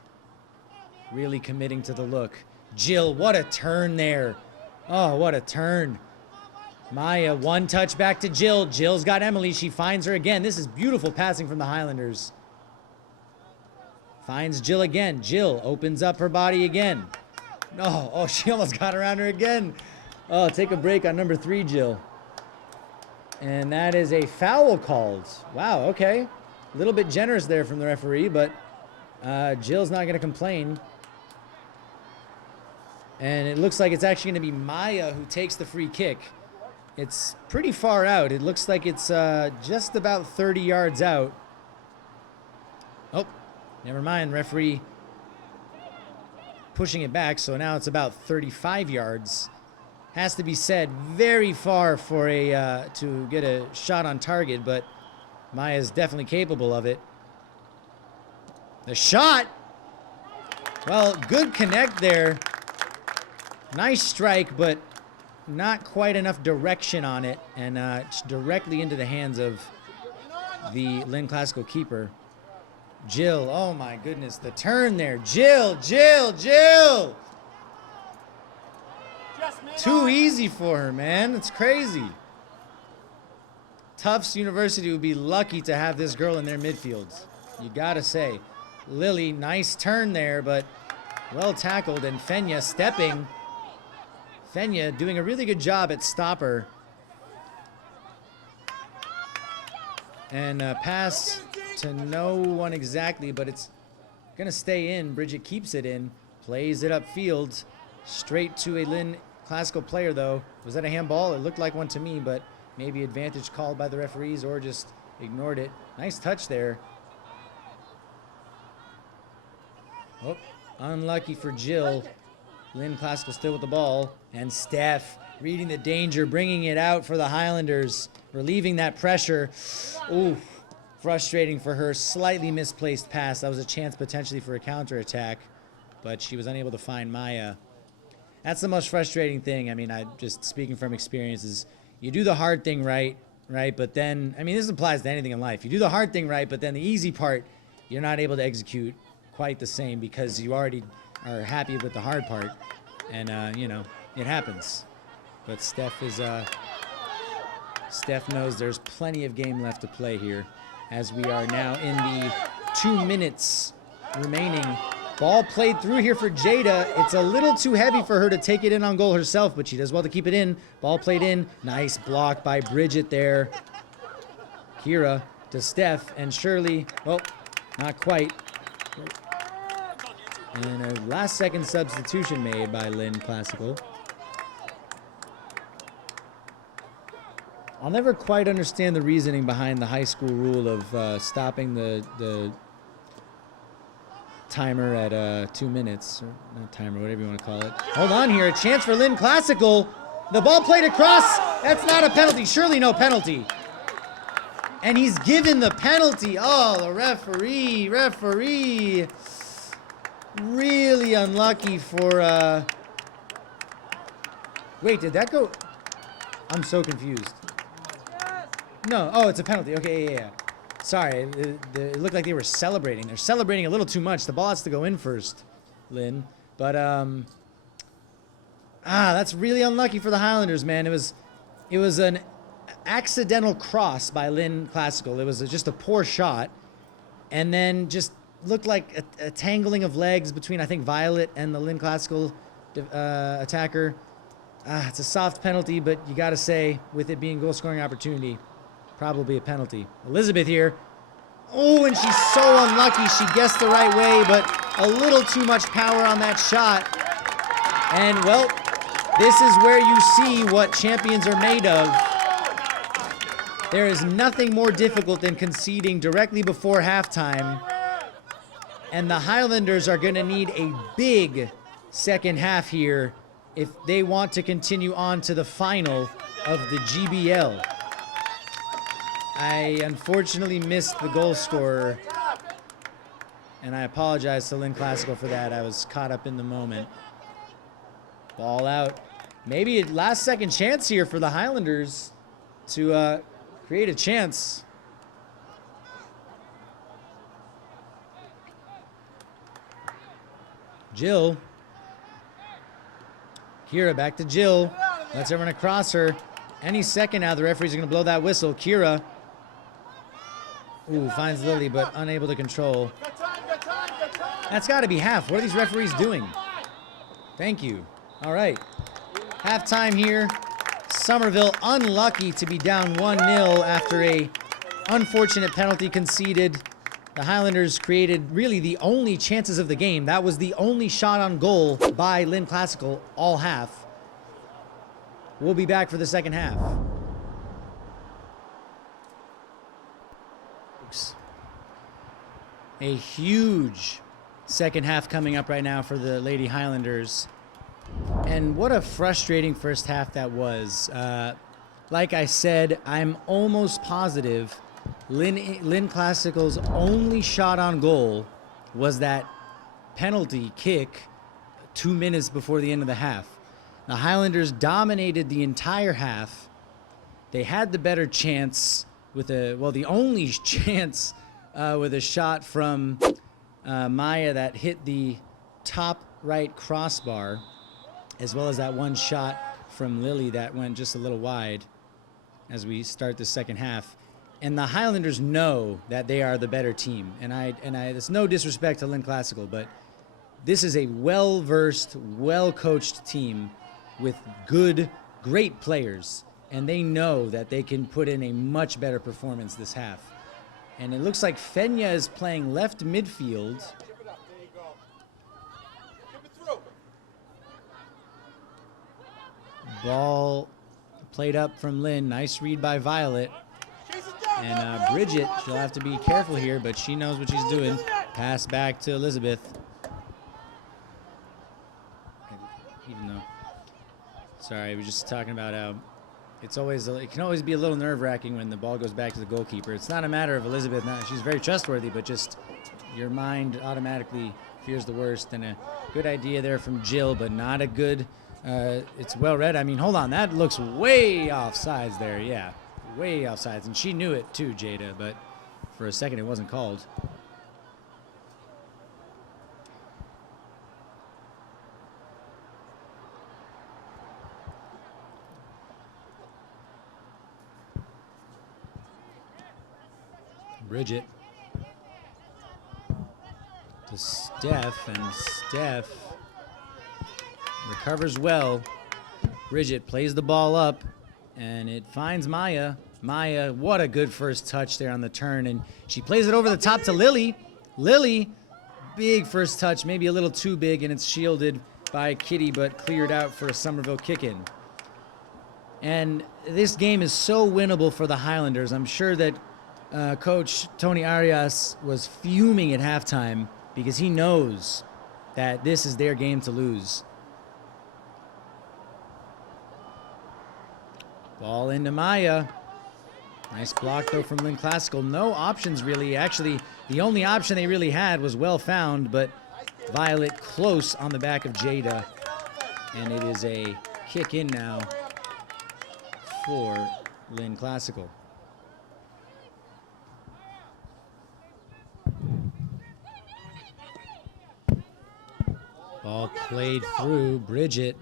really committing to the look. Jill, what a turn there. Oh, what a turn. Maya, one touch back to Jill. Jill's got Emily. She finds her again. This is beautiful passing from the Highlanders. Finds Jill again. Jill opens up her body again. No, oh, she almost got around her again. Oh, take a break on number 3, Jill. And that is a foul called. Wow, okay. A little bit generous there from the referee, but Jill's not going to complain. And it looks like it's actually going to be Maya who takes the free kick. It's pretty far out. It looks like it's just about 30 yards out. Oh, never mind. Referee pushing it back, so now it's about 35 yards. Has to be said, very far for a to get a shot on target, but Maya's definitely capable of it. The shot! Well, good connect there. Nice strike, but not quite enough direction on it, and directly into the hands of the Lynn Classical keeper. Jill, oh my goodness, the turn there. Jill! Too easy for her, man. It's crazy. Tufts University would be lucky to have this girl in their midfield. You gotta say. Lily, nice turn there, but well tackled, and Fenya stepping. Fenya doing a really good job at stopper. And pass to no one exactly, but it's gonna stay in. Bridget keeps it in, plays it upfield, straight to a Lynn Classical player, though. Was that a handball? It looked like one to me, but maybe advantage called by the referees or just ignored it. Nice touch there. Oh, unlucky for Jill. Lynn Classical still with the ball. And Steph reading the danger, bringing it out for the Highlanders, relieving that pressure. Ooh, frustrating for her. Slightly misplaced pass. That was a chance potentially for a counterattack, but she was unable to find Maya. That's the most frustrating thing. I mean, I just speaking from experience is you do the hard thing right? But then, I mean, this applies to anything in life. You do the hard thing right, but then the easy part, you're not able to execute quite the same because you already are happy with the hard part. And, you know, it happens. But Steph knows there's plenty of game left to play here as we are now in the 2 minutes remaining Ball played through here for Jada. It's a little too heavy for her to take it in on goal herself, but she does well to keep it in. Ball played in. Nice block by Bridget there. Kira to Steph and Shirley. Oh, not quite. And a last-second substitution made by Lynn Classical. I'll never quite understand the reasoning behind the high school rule of stopping the timer at 2 minutes. Or not timer, whatever you want to call it. Hold on here. A chance for Lynn Classical. The ball played across. That's not a penalty. Surely no penalty. And he's given the penalty. Oh, the referee. Really unlucky for... Wait, did that go... I'm so confused. No, oh, it's a penalty. Okay, yeah. Sorry, it looked like they were celebrating. They're celebrating a little too much. The ball has to go in first, Lynn. But, that's really unlucky for the Highlanders, man. It was an accidental cross by Lynn Classical. It was just a poor shot. And then just looked like a tangling of legs between, I think, Violet and the Lynn Classical attacker. It's a soft penalty, but you got to say, with it being goal-scoring opportunity, probably a penalty. Elizabeth here. Oh, and she's so unlucky. She guessed the right way, but a little too much power on that shot. And, well, this is where you see what champions are made of. There is nothing more difficult than conceding directly before halftime. And the Highlanders are going to need a big second half here if they want to continue on to the final of the GBL. I unfortunately missed the goal scorer, and I apologize to Lynn Classical for that. I was caught up in the moment. Ball out. Maybe a last-second chance here for the Highlanders to create a chance. Jill. Kira back to Jill. Lets everyone across her. Any second now, the referees are going to blow that whistle. Kira. Ooh, finds Lily, but unable to control. That's got to be half. What are these referees doing? Thank you. All right. Halftime here. Somerville unlucky to be down 1-0 after a unfortunate penalty conceded. The Highlanders created really the only chances of the game. That was the only shot on goal by Lynn Classical all half. We'll be back for the second half. A huge second half coming up right now for the Lady Highlanders. And what a frustrating first half that was. Like I said, I'm almost positive Lynn Classical's only shot on goal was that penalty kick 2 minutes before the end of the half. The Highlanders dominated the entire half. They had the better chance with the only chance with a shot from Maya that hit the top right crossbar, as well as that one shot from Lily that went just a little wide as we start the second half. And the Highlanders know that they are the better team. And it's no disrespect to Lynn Classical, but this is a well-versed, well-coached team with great players. And they know that they can put in a much better performance this half. And it looks like Fenya is playing left midfield. Ball played up from Lynn. Nice read by Violet. And Bridget, she'll have to be careful here, but she knows what she's doing. Pass back to Elizabeth. Even though, sorry, we were just talking about how it can always be a little nerve-wracking when the ball goes back to the goalkeeper. It's not a matter of Elizabeth. She's very trustworthy, but just your mind automatically fears the worst. And a good idea there from Jill, but not a good. It's well read. I mean, hold on, that looks way offsides there. Yeah. Way offsides, and she knew it too, Jada, but for a second it wasn't called. Bridget to And Steph recovers well. Bridget plays the ball up, and it finds Maya. Maya, what a good first touch there on the turn, and she plays it over the top to Lily. Lily, big first touch, maybe a little too big, and it's shielded by Kitty, but cleared out for a Somerville kick-in. And this game is so winnable for the Highlanders. I'm sure that Coach Tony Arias was fuming at halftime because he knows that this is their game to lose. Ball into Maya. Nice block, though, from Lynn Classical. No options, really. Actually, the only option they really had was well found, but Violet close on the back of Jada. And it is a kick in now for Lynn Classical. Ball played through Bridget.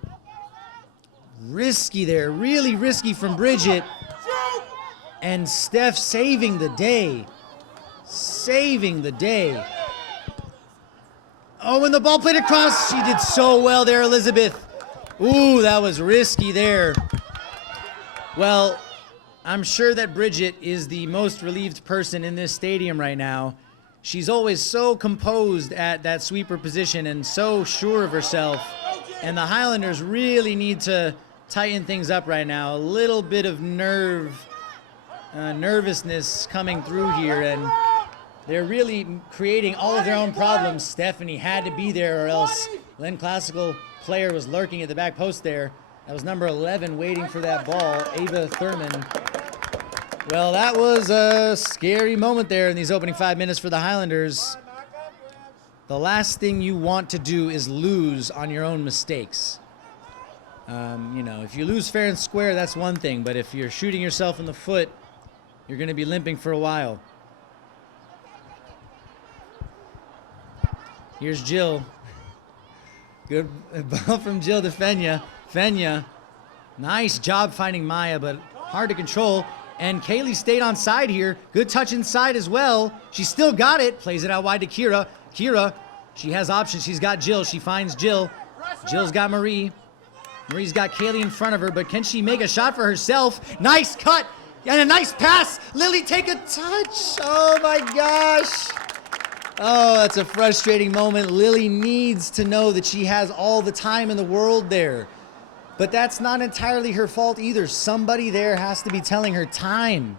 Risky there, really risky from Bridget. And Steph saving the day. Saving the day. Oh, and the ball played across. She did so well there, Elizabeth. Ooh, that was risky there. Well, I'm sure that Bridget is the most relieved person in this stadium right now. She's always so composed at that sweeper position and so sure of herself. And the Highlanders really need to tighten things up right now. A little bit of nervousness coming through here, and they're really creating all of their own problems. Stephanie had to be there, or else Lynn Classical player was lurking at the back post there. That was number 11 waiting for that ball, Ava Thurman. Well, that was a scary moment there in these opening 5 minutes for the Highlanders. The last thing you want to do is lose on your own mistakes. You know, if you lose fair and square, that's one thing, but if you're shooting yourself in the foot, you're going to be limping for a while. Here's Jill. Good ball from Jill to Fenya. Fenya, nice job finding Maya, but hard to control. And Kaylee stayed on side here. Good touch inside as well. She still got it. Plays it out wide to Kira. Kira, she has options. She's got Jill. She finds Jill. Jill's got Marie. Marie's got Kaylee in front of her, but can she make a shot for herself? Nice cut and a nice pass. Lily, take a touch. Oh my gosh. Oh, that's a frustrating moment. Lily needs to know that she has all the time in the world there. But that's not entirely her fault either. Somebody there has to be telling her time.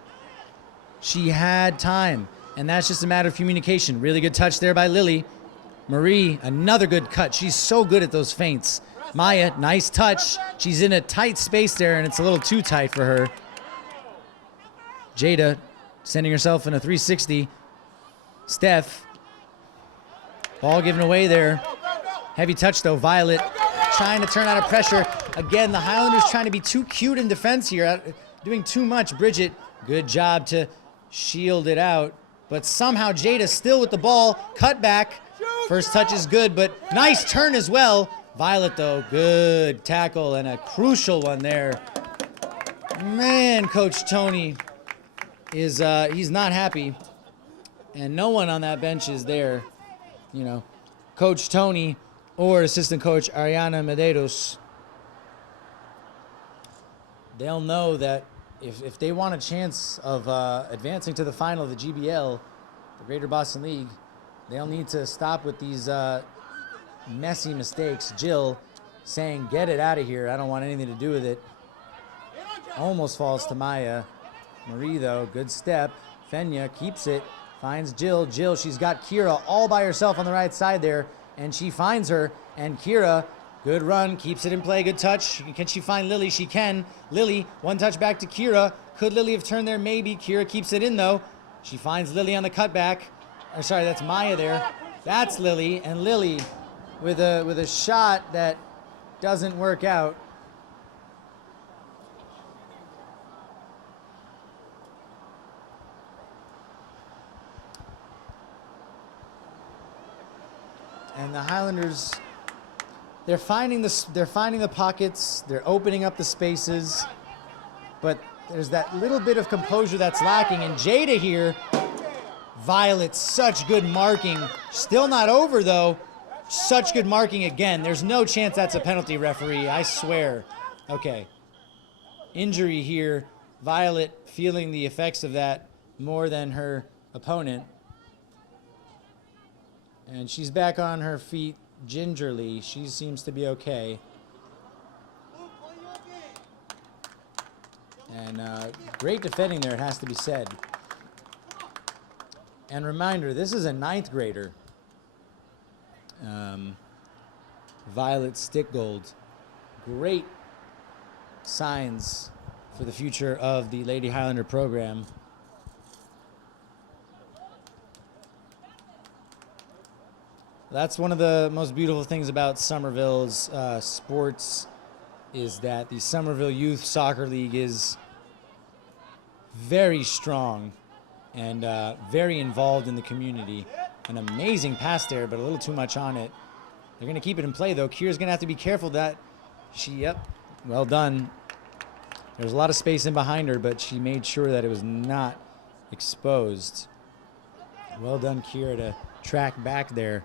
She had time, and that's just a matter of communication. Really good touch there by Lily. Marie, another good cut. She's so good at those feints. Maya, nice touch. She's in a tight space there, and it's a little too tight for her. Jada sending herself in a 360. Steph. Ball given away there. Heavy touch, though. Violet trying to turn out of pressure. Again, the Highlanders trying to be too cute in defense here, doing too much. Bridget, good job to shield it out. But somehow Jada still with the ball. Cut back. First touch is good, but nice turn as well. Violet, though, good tackle and a crucial one there. Man, Coach Tony is he's not happy. And no one on that bench is there. You know, Coach Tony or assistant coach Ariana Medeiros. They'll know that if they want a chance of advancing to the final of the GBL, the Greater Boston League, they'll need to stop with these messy mistakes. Jill saying, get it out of here. I don't want anything to do with it. Almost falls to Maya. Marie, though, good step. Fenya keeps it, finds Jill. Jill, she's got Kira all by herself on the right side there, and she finds her. And Kira, good run, keeps it in play, good touch. Can she find Lily? She can. Lily, one touch back to Kira. Could Lily have turned there? Maybe. Kira keeps it in, though. She finds Lily on the cutback. Or sorry, that's Maya there. That's Lily, and Lily with a shot that doesn't work out. And the Highlanders, they're finding the pockets, they're opening up the spaces, but there's that little bit of composure that's lacking. And Jada here, Violet, such good marking. Still not over, though. Such good marking again. There's no chance that's a penalty, referee. I swear. Okay. Injury here. Violet feeling the effects of that more than her opponent. And she's back on her feet gingerly. She seems to be okay. And great defending there, it has to be said. And reminder, this is a 9th grader. Violet Stickgold. Great signs for the future of the Lady Highlander program. That's one of the most beautiful things about Somerville's sports, is that the Somerville Youth Soccer League is very strong and very involved in the community. An amazing pass there, but a little too much on it. They're going to keep it in play, though. Kira's going to have to be careful that well done. There's a lot of space in behind her, but she made sure that it was not exposed. Well done, Kira, to track back there.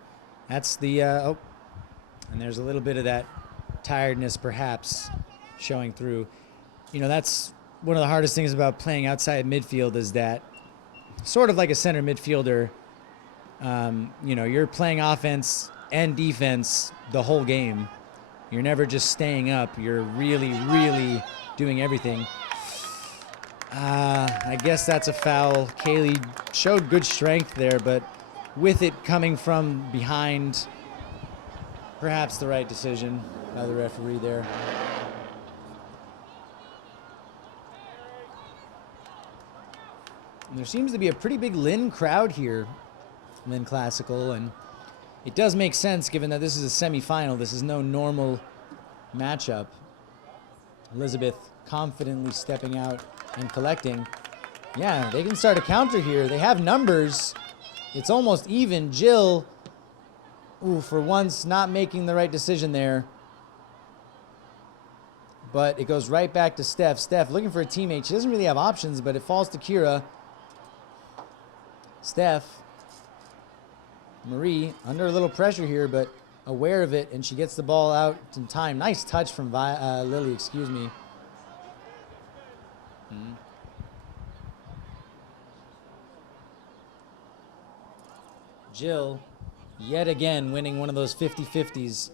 That's the, and there's a little bit of that tiredness perhaps showing through. You know, that's one of the hardest things about playing outside midfield, is that sort of like a center midfielder, you know, you're playing offense and defense the whole game. You're never just staying up. You're really, really doing everything. I guess that's a foul. Kaylee showed good strength there, but with it coming from behind, perhaps the right decision by the referee there. And there seems to be a pretty big Lynn crowd here, Lynn Classical, and it does make sense given that this is a semi-final. This is no normal matchup. Elizabeth confidently stepping out and collecting. Yeah, they can start a counter here. They have numbers. It's almost even. Jill, for once, not making the right decision there. But it goes right back to Steph. Steph looking for a teammate. She doesn't really have options, but it falls to Kira. Steph. Marie under a little pressure here, but aware of it, and she gets the ball out in time. Nice touch from Lily, excuse me. Jill, yet again, winning one of those 50-50s.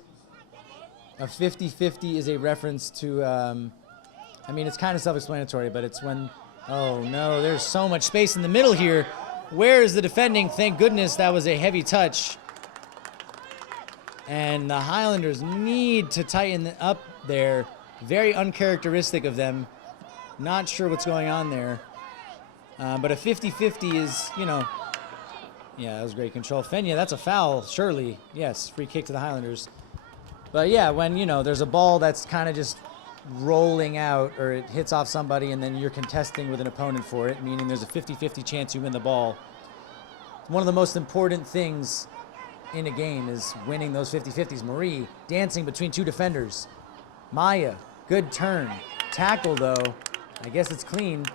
A 50-50 is a reference to, I mean, it's kind of self-explanatory, but it's when, oh no, there's so much space in the middle here. Where is the defending? Thank goodness that was a heavy touch. And the Highlanders need to tighten up there. Very uncharacteristic of them. Not sure what's going on there. But a 50-50 is, you know, yeah, that was great control. Fenya, that's a foul, surely. Yes, free kick to the Highlanders. But yeah, when, you know, there's a ball that's kind of just rolling out, or it hits off somebody and then you're contesting with an opponent for it, meaning there's a 50-50 chance you win the ball. One of the most important things in a game is winning those 50-50s. Marie dancing between two defenders. Maya, good turn. Tackle, though. I guess it's clean.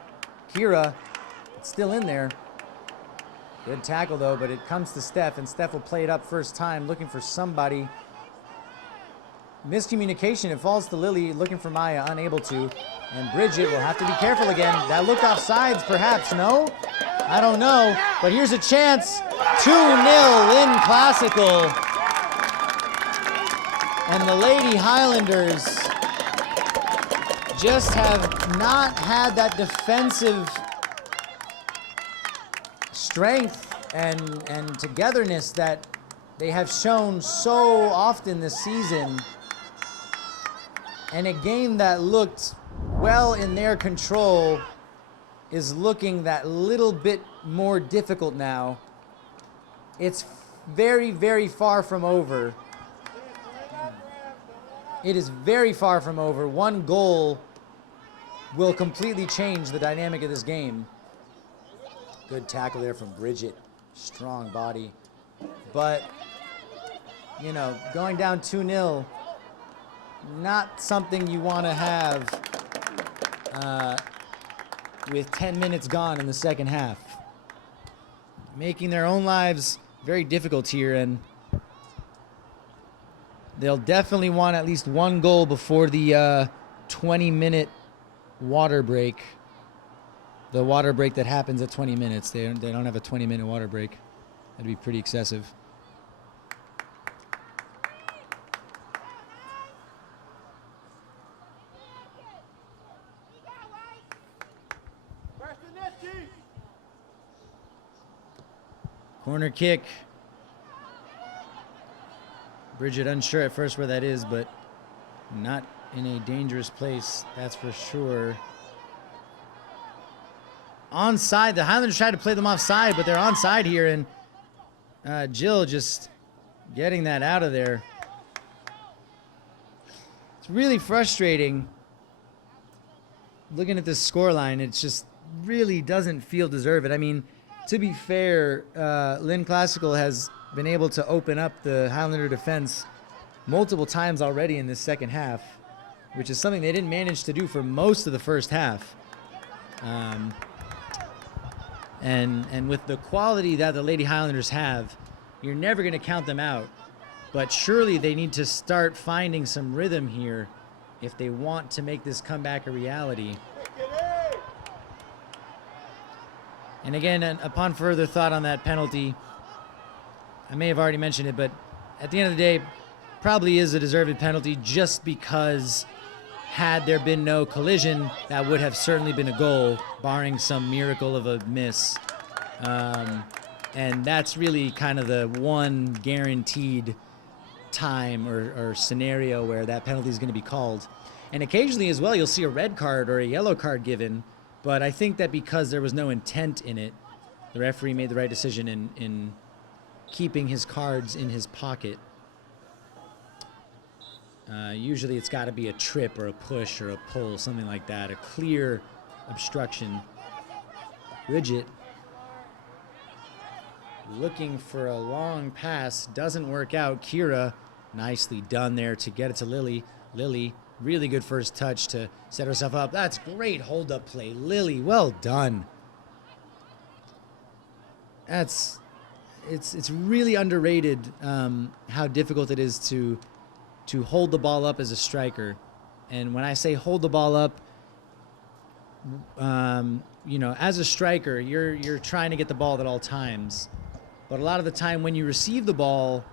Kira, it's still in there. Good tackle, though, but it comes to Steph, and Steph will play it up first time, looking for somebody. Miscommunication, it falls to Lily, looking for Maya, unable to. And Bridget will have to be careful again. That looked off sides, perhaps, no? I don't know, but here's a chance. 2-0, Lynn Classical. And the Lady Highlanders just have not had that defensive strength and togetherness that they have shown so often this season. And a game that looked well in their control is looking that little bit more difficult now. It's very, very far from over. It is very far from over. One goal will completely change the dynamic of this game. Good tackle there from Bridget. Strong body. But, you know, going down 2-0, not something you want to have with 10 minutes gone in the second half. making their own lives very difficult here, and they'll definitely want at least one goal before the 20-minute water break. The water break that happens at 20 minutes. They don't have a 20-minute water break. That'd be pretty excessive. Corner kick. Bridget unsure at first where that is, but not in a dangerous place, that's for sure. Onside. The Highlanders tried to play them offside, but they're onside here, and Jill just getting that out of there. It's really frustrating looking at this scoreline. It just really doesn't feel deserved. I mean, to be fair, Lynn Classical has been able to open up the Highlander defense multiple times already in this second half, which is something they didn't manage to do for most of the first half. And with the quality that the Lady Highlanders have, you're never going to count them out. But surely they need to start finding some rhythm here if they want to make this comeback a reality. And again, upon further thought on that penalty, I may have already mentioned it, but at the end of the day, probably is a deserved penalty, just because had there been no collision, that would have certainly been a goal, barring some miracle of a miss. And that's really kind of the one guaranteed time or scenario where that penalty is going to be called. And occasionally as well, you'll see a red card or a yellow card given, but I think that because there was no intent in it, the referee made the right decision in keeping his cards in his pocket. Usually it's got to be a trip or a push or a pull, something like that, a clear obstruction. Bridget looking for a long pass, doesn't work out. Kira, nicely done there to get it to Lily. Lily, really good first touch to set herself up. That's great hold-up play. Lily, well done. It's really underrated how difficult it is to hold the ball up as a striker. And when I say hold the ball up, you know, as a striker, you're trying to get the ball at all times. But a lot of the time when you receive the ball,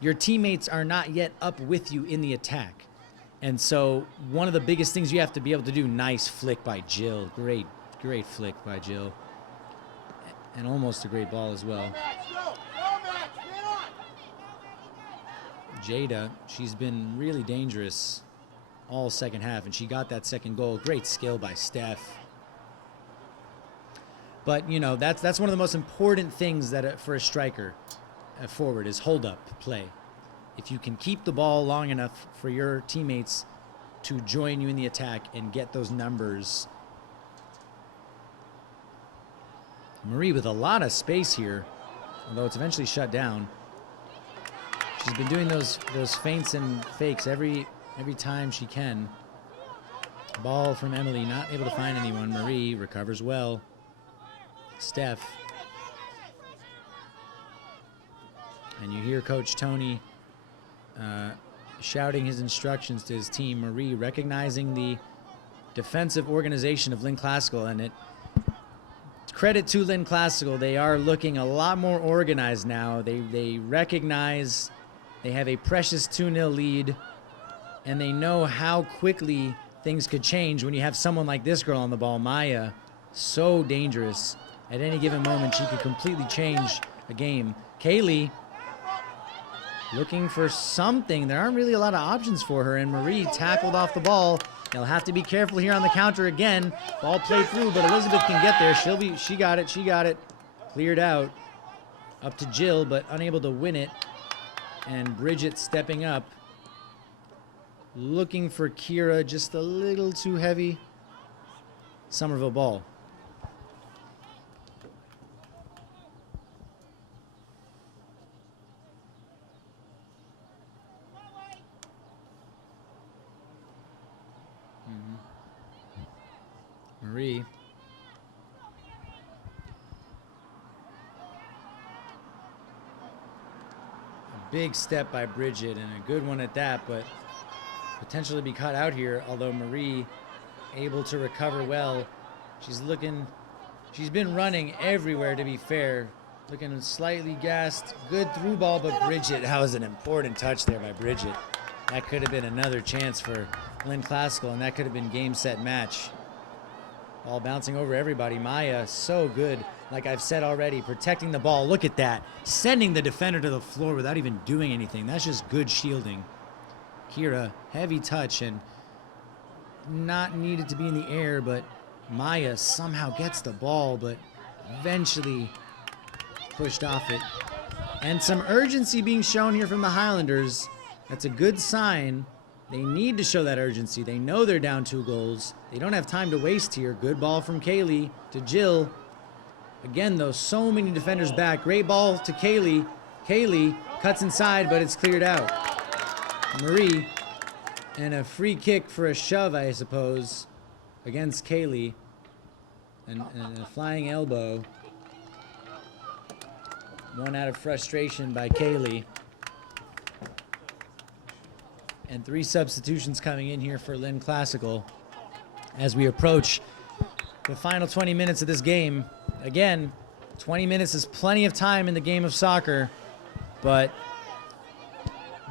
your teammates are not yet up with you in the attack. And so one of the biggest things you have to be able to do, nice flick by Jill. Great flick by Jill. And almost a great ball as well. Jada, she's been really dangerous all second half, and she got that second goal. Great skill by Steph. But, you know, that's one of the most important things that for a striker forward is hold-up play. If you can keep the ball long enough for your teammates to join you in the attack and get those numbers. Marie with a lot of space here, although it's eventually shut down. She's been doing those feints and fakes every time she can. Ball from Emily, not able to find anyone. Marie recovers well. Steph. And you hear Coach Tony shouting his instructions to his team. Marie recognizing the defensive organization of Lynn Classical, and credit to Lynn Classical, they are looking a lot more organized now. They recognize they have a precious 2-0 lead, and they know how quickly things could change when you have someone like this girl on the ball, Maya. So dangerous. At any given moment, she could completely change a game. Kaylee looking for something. There aren't really a lot of options for her, and Marie tackled off the ball. They'll have to be careful here on the counter again. Ball played through, but Elizabeth can get there. She got it. Cleared out. Up to Jill, but unable to win it. And Bridget stepping up. Looking for Kira, just a little too heavy. Somerville ball. Marie. Big step by Bridget, and a good one at that, but potentially be caught out here, although Marie able to recover well. She's been running everywhere, to be fair. Looking slightly gassed. Good through ball, but Bridget, that was an important touch there by Bridget. That could have been another chance for Lynn Classical, and that could have been game, set, match. Ball bouncing over everybody. Maya, so good. Like I've said already, protecting the ball. Look at that. Sending the defender to the floor without even doing anything. That's just good shielding. Kira, heavy touch and not needed to be in the air, but Maya somehow gets the ball, but eventually pushed off it. And some urgency being shown here from the Highlanders. That's a good sign. They need to show that urgency. They know they're down 2 goals. They don't have time to waste here. Good ball from Kaylee to Jill. Again, though, so many defenders back. Great ball to Kaylee. Kaylee cuts inside, but it's cleared out. Marie, and a free kick for a shove, I suppose, against Kaylee. And a flying elbow. One out of frustration by Kaylee. And 3 substitutions coming in here for Lynn Classical as we approach the final 20 minutes of this game. Again, 20 minutes is plenty of time in the game of soccer, but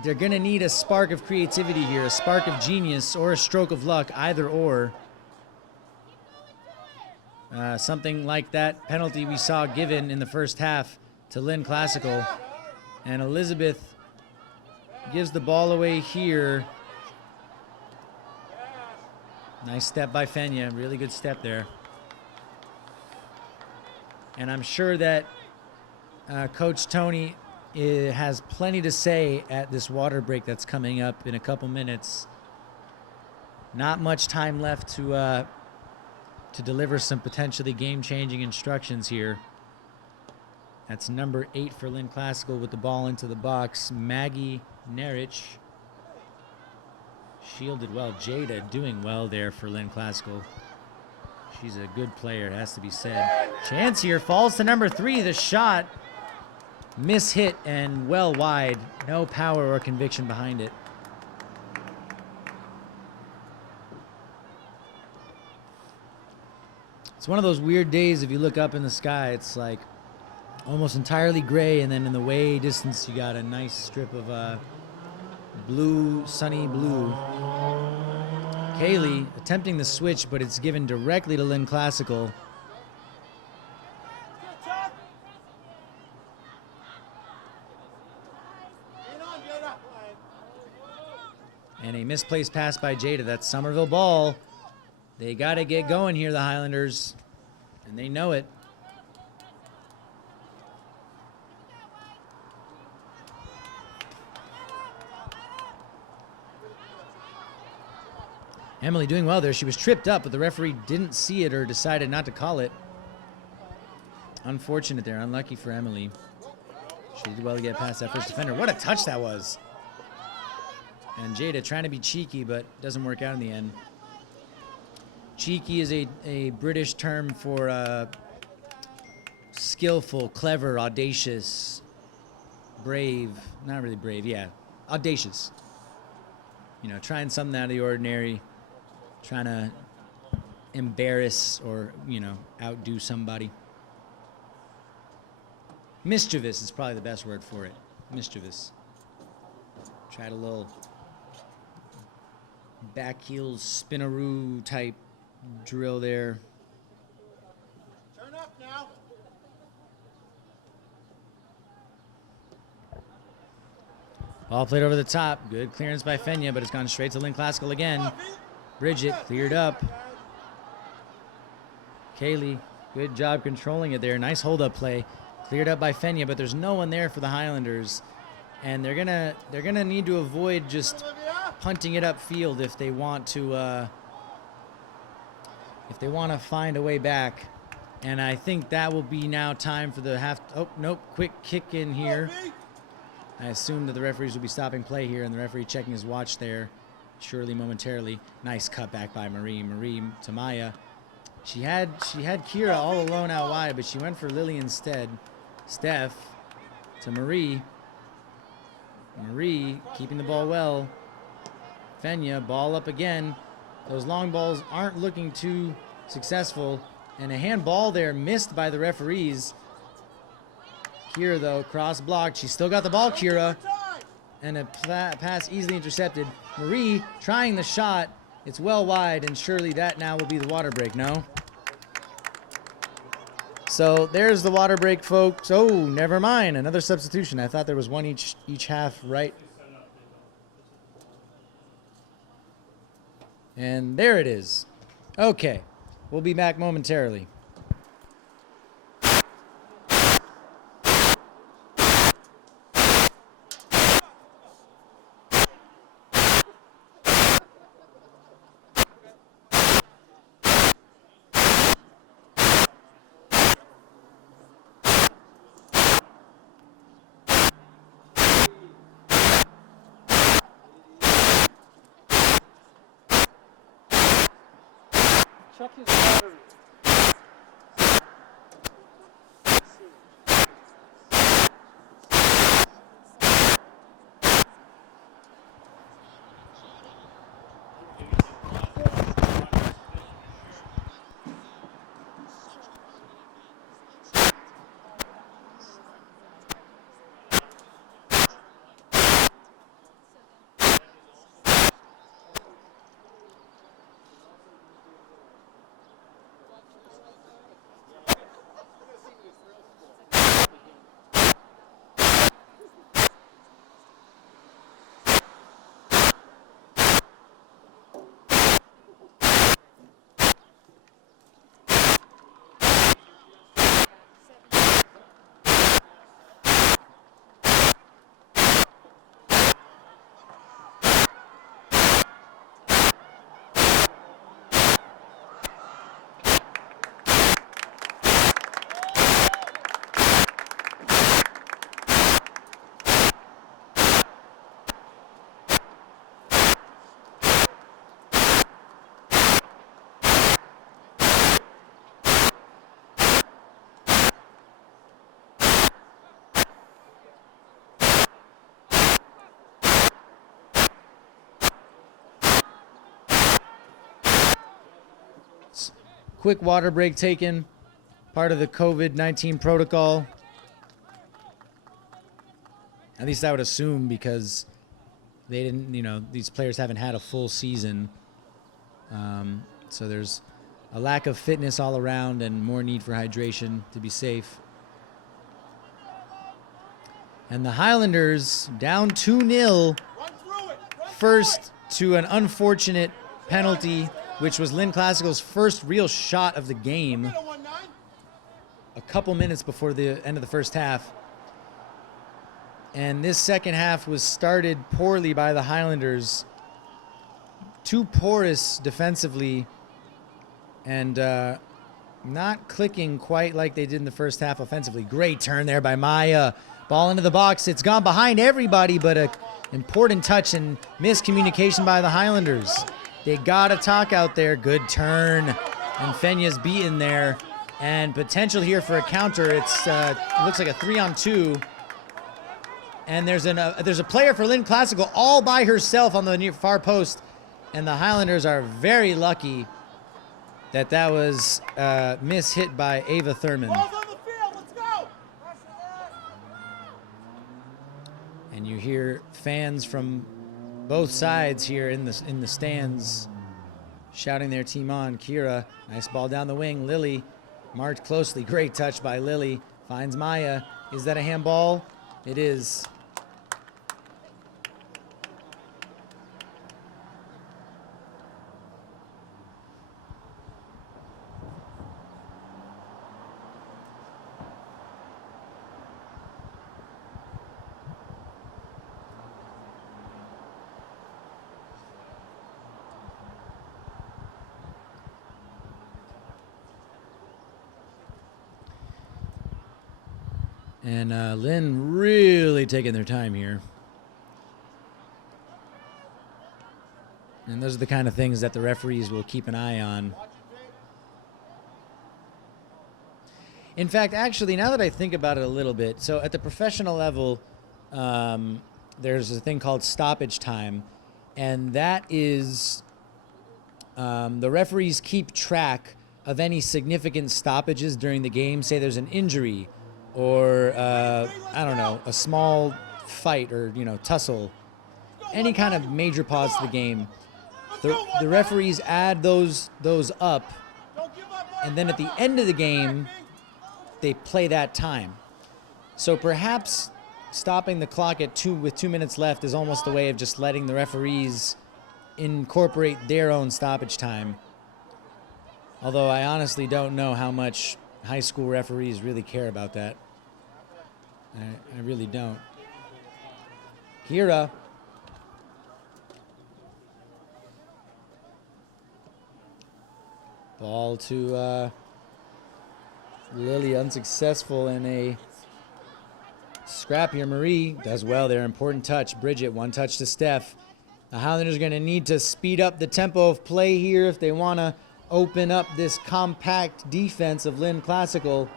they're going to need a spark of creativity here, a spark of genius, or a stroke of luck, either or. Something like that penalty we saw given in the first half to Lynn Classical. And Elizabeth gives the ball away here. Nice step by Fenya, really good step there. And I'm sure that Coach Tony has plenty to say at this water break that's coming up in a couple minutes. Not much time left to deliver some potentially game-changing instructions here. That's number 8 for Lynn Classical with the ball into the box. Maggie Nerich shielded well. Jada doing well there for Lynn Classical. She's a good player, it has to be said. Chance here, falls to number 3. The shot, miss-hit and well wide. No power or conviction behind it. It's one of those weird days if you look up in the sky, it's like almost entirely gray, and then in the way distance you got a nice strip of blue, sunny blue. Kaylee attempting the switch, but it's given directly to Lynn Classical. And a misplaced pass by Jada. That's Somerville ball. They got to get going here, the Highlanders, and they know it. Emily doing well there. She was tripped up, but the referee didn't see it or decided not to call it. Unfortunate there. Unlucky for Emily. She did well to get past that first defender. What a touch that was. And Jada trying to be cheeky, but doesn't work out in the end. Cheeky is a British term for skillful, clever, audacious, brave. Not really brave, yeah. Audacious. You know, trying something out of the ordinary. Trying to embarrass or, you know, outdo somebody. Mischievous is probably the best word for it. Mischievous. Tried a little back heels spinaroo type drill there. Turn up now. Ball played over the top. Good clearance by Fenya, but it's gone straight to Lynn Classical again. Bridget cleared up. Kaylee, good job controlling it there. Nice hold-up play. Cleared up by Fenya, but there's no one there for the Highlanders. And they're gonna need to avoid just punting it upfield if they want to find a way back. And I think that will be now time for the half. Oh nope, quick kick in here. I assume that the referees will be stopping play here, and the referee checking his watch there, surely momentarily. Nice cut back by Marie. Marie to Maya. She had Kira all alone out wide, but she went for Lily instead. Steph to Marie. Marie keeping the ball well. Fenya, ball up again. Those long balls aren't looking too successful. And a handball there missed by the referees. Kira, though, cross blocked. She's still got the ball, Kira. And a pass easily intercepted. Marie trying the shot. It's well wide, and surely that now will be the water break, no? So there's the water break, folks. Oh, never mind. Another substitution. I thought there was one each half, right? And there it is. Okay. We'll be back momentarily. Check his battery. Quick water break taken, part of the COVID-19 protocol. At least I would assume, because they didn't, these players haven't had a full season. So there's a lack of fitness all around and more need for hydration to be safe. And the Highlanders down 2-0, first to an unfortunate penalty, which was Lynn Classical's first real shot of the game a couple minutes before the end of the first half. And this second half was started poorly by the Highlanders. Too porous defensively and not clicking quite like they did in the first half offensively. Great turn there by Maya. Ball into the box. It's gone behind everybody, but an important touch and miscommunication by the Highlanders. They got a talk out there. Good turn. And Fenya's beaten there. And potential here for a counter. It looks like a 3-on-2. And there's a player for Lynn Classical all by herself on the near far post. And the Highlanders are very lucky that was mishit by Ava Thurman. Ball's on the field. Let's go. And you hear fans from both sides here in the stands shouting their team on. Kira, nice ball down the wing. Lily marked closely. Great touch by Lily. Finds Maya. Is that a handball? It is. And Lynn really taking their time here. And those are the kind of things that the referees will keep an eye on. In fact, actually, now that I think about it a little bit, so at the professional level, there's a thing called stoppage time, and that is the referees keep track of any significant stoppages during the game. Say there's an injury or, I don't know, a small fight or, tussle, any kind of major pause to the game. The referees add those up, and then at the end of the game, they play that time. So perhaps stopping the clock with 2 minutes left is almost a way of just letting the referees incorporate their own stoppage time. Although I honestly don't know how much high school referees really care about that. I really don't. Kira. Ball to Lily, unsuccessful in a scrap here. Marie does well there. Important touch. Bridget, one touch to Steph. The Highlanders are going to need to speed up the tempo of play here if they want to open up this compact defense of Lynn Classical,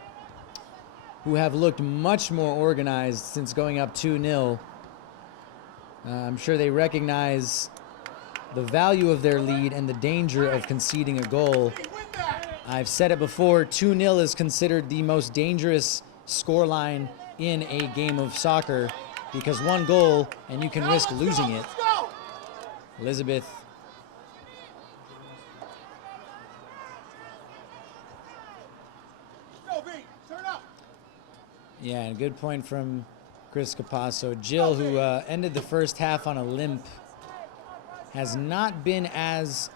who have looked much more organized since going up 2-0. I'm sure they recognize the value of their lead and the danger of conceding a goal. I've said it before, 2-0 is considered the most dangerous scoreline in a game of soccer because one goal and you can risk losing it. Elizabeth. Yeah, and good point from Chris Capasso. Jill, who ended the first half on a limp, has not been as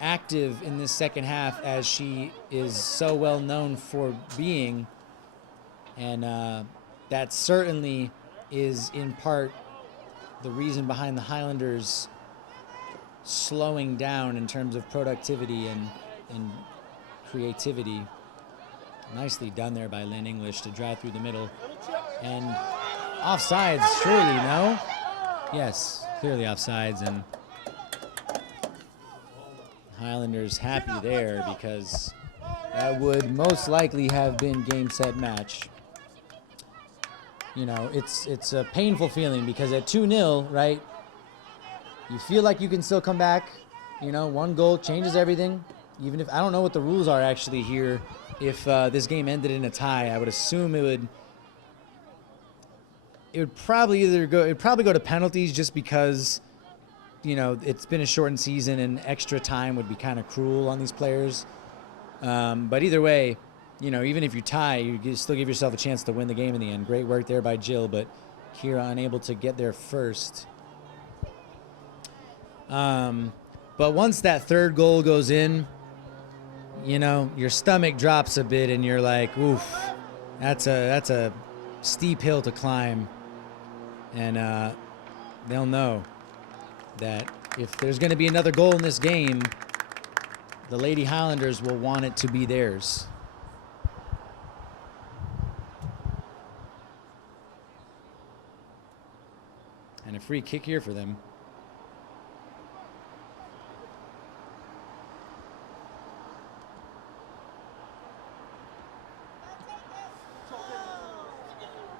active in this second half as she is so well known for being. And that certainly is in part the reason behind the Highlanders slowing down in terms of productivity and creativity. Nicely done there by Lynn English to drive through the middle. And offsides, surely, no? Yes, clearly offsides, and Highlanders happy there because that would most likely have been game, set, match. It's a painful feeling because at 2-0, right, you feel like you can still come back. One goal changes everything. Even if, I don't know what the rules are actually here. If this game ended in a tie, I would assume it would probably go to penalties just because, it's been a shortened season and extra time would be kind of cruel on these players. But either way, even if you tie, you still give yourself a chance to win the game in the end. Great work there by Jill, but Kira unable to get there first. But once that third goal goes in, your stomach drops a bit and you're like, oof, that's a steep hill to climb. And they'll know that if there's going to be another goal in this game, the Lady Highlanders will want it to be theirs. And a free kick here for them.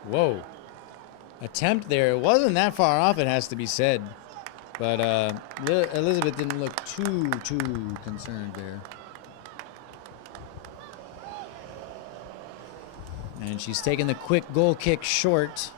Whoa. Attempt there. It wasn't that far off, it has to be said. But Elizabeth didn't look too concerned there. And she's taking the quick goal kick short.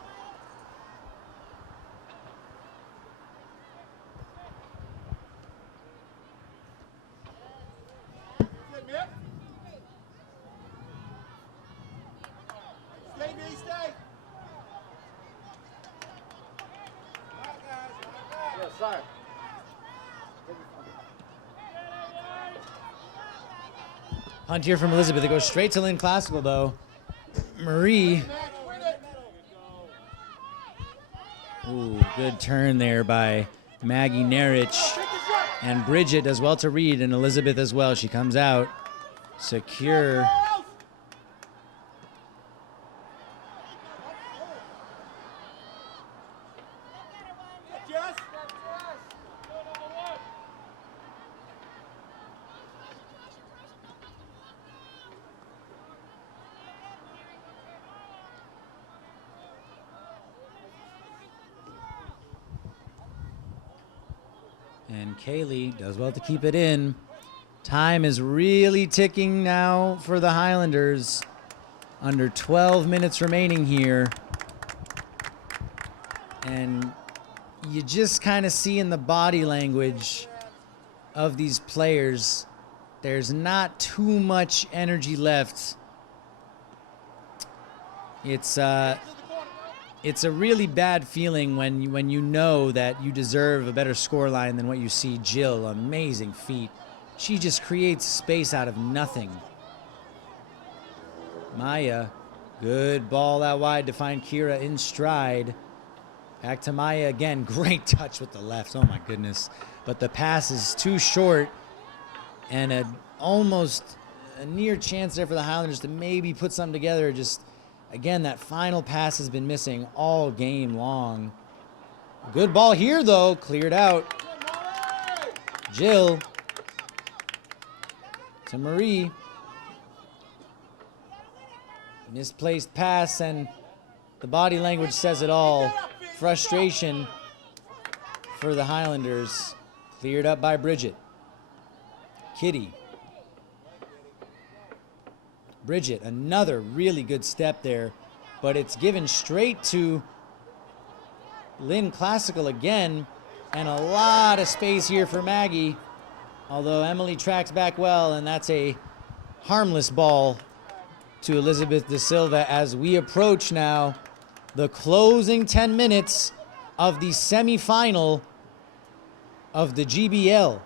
Hunt here from Elizabeth. It goes straight to Lynn Classical, though. Marie. Ooh, good turn there by Maggie Nerich. And Bridget does well to read, and Elizabeth as well. She comes out secure. And Kaylee does well to keep it in. Time is really ticking now for the Highlanders. Under 12 minutes remaining here. And you just kind of see in the body language of these players, there's not too much energy left. It's a really bad feeling when you know that you deserve a better scoreline than what you see. Jill, amazing feat. She just creates space out of nothing. Maya, good ball out wide to find Kira in stride. Back to Maya again. Great touch with the left. Oh my goodness. But the pass is too short, and almost a near chance there for the Highlanders to maybe put something together. Just, again, that final pass has been missing all game long. Good ball here, though. Cleared out. Jill to Marie. Misplaced pass, and the body language says it all. Frustration for the Highlanders. Cleared up by Bridget. Kitty. Bridget, another really good step there, but it's given straight to Lynn Classical again, and a lot of space here for Maggie, although Emily tracks back well, and that's a harmless ball to Elizabeth De Silva as we approach now the closing 10 minutes of the semifinal of the GBL.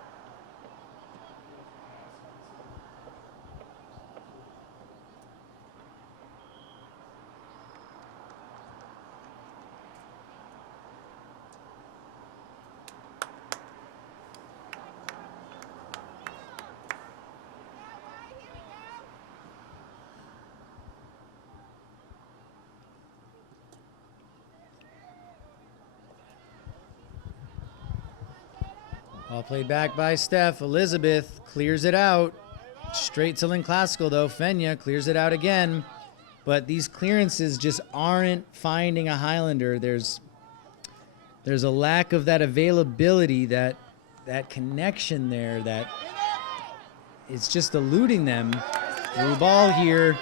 Ball played back by Steph. Elizabeth clears it out. Straight to Lynn Classical, though. Fenya clears it out again. But these clearances just aren't finding a Highlander. There's a lack of that availability, that connection there that it's just eluding them. Blue ball here.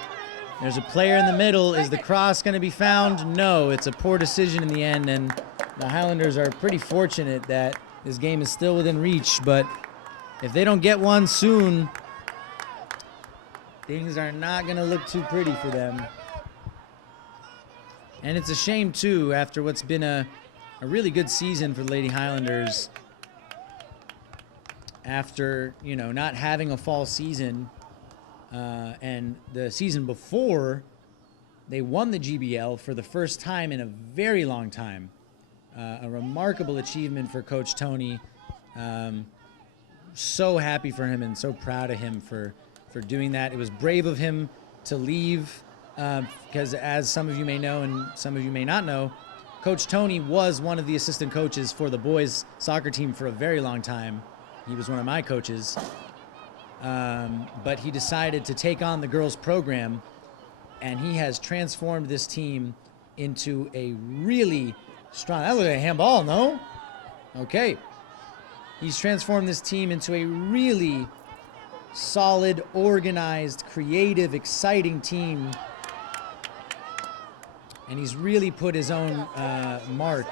There's a player in the middle. Is the cross going to be found? No, it's a poor decision in the end, and the Highlanders are pretty fortunate that this game is still within reach, but if they don't get one soon, things are not going to look too pretty for them. And it's a shame, too, after what's been a really good season for the Lady Highlanders. After, not having a fall season, and the season before, they won the GBL for the first time in a very long time. A remarkable achievement for Coach Tony. So happy for him and so proud of him for doing that. It was brave of him to leave because, as some of you may know and some of you may not know, Coach Tony was one of the assistant coaches for the boys soccer team for a very long time. He was one of my coaches. But he decided to take on the girls program, and he has transformed this team into a really strong. That was a handball, no? Okay. He's transformed this team into a really solid, organized, creative, exciting team. And he's really put his own mark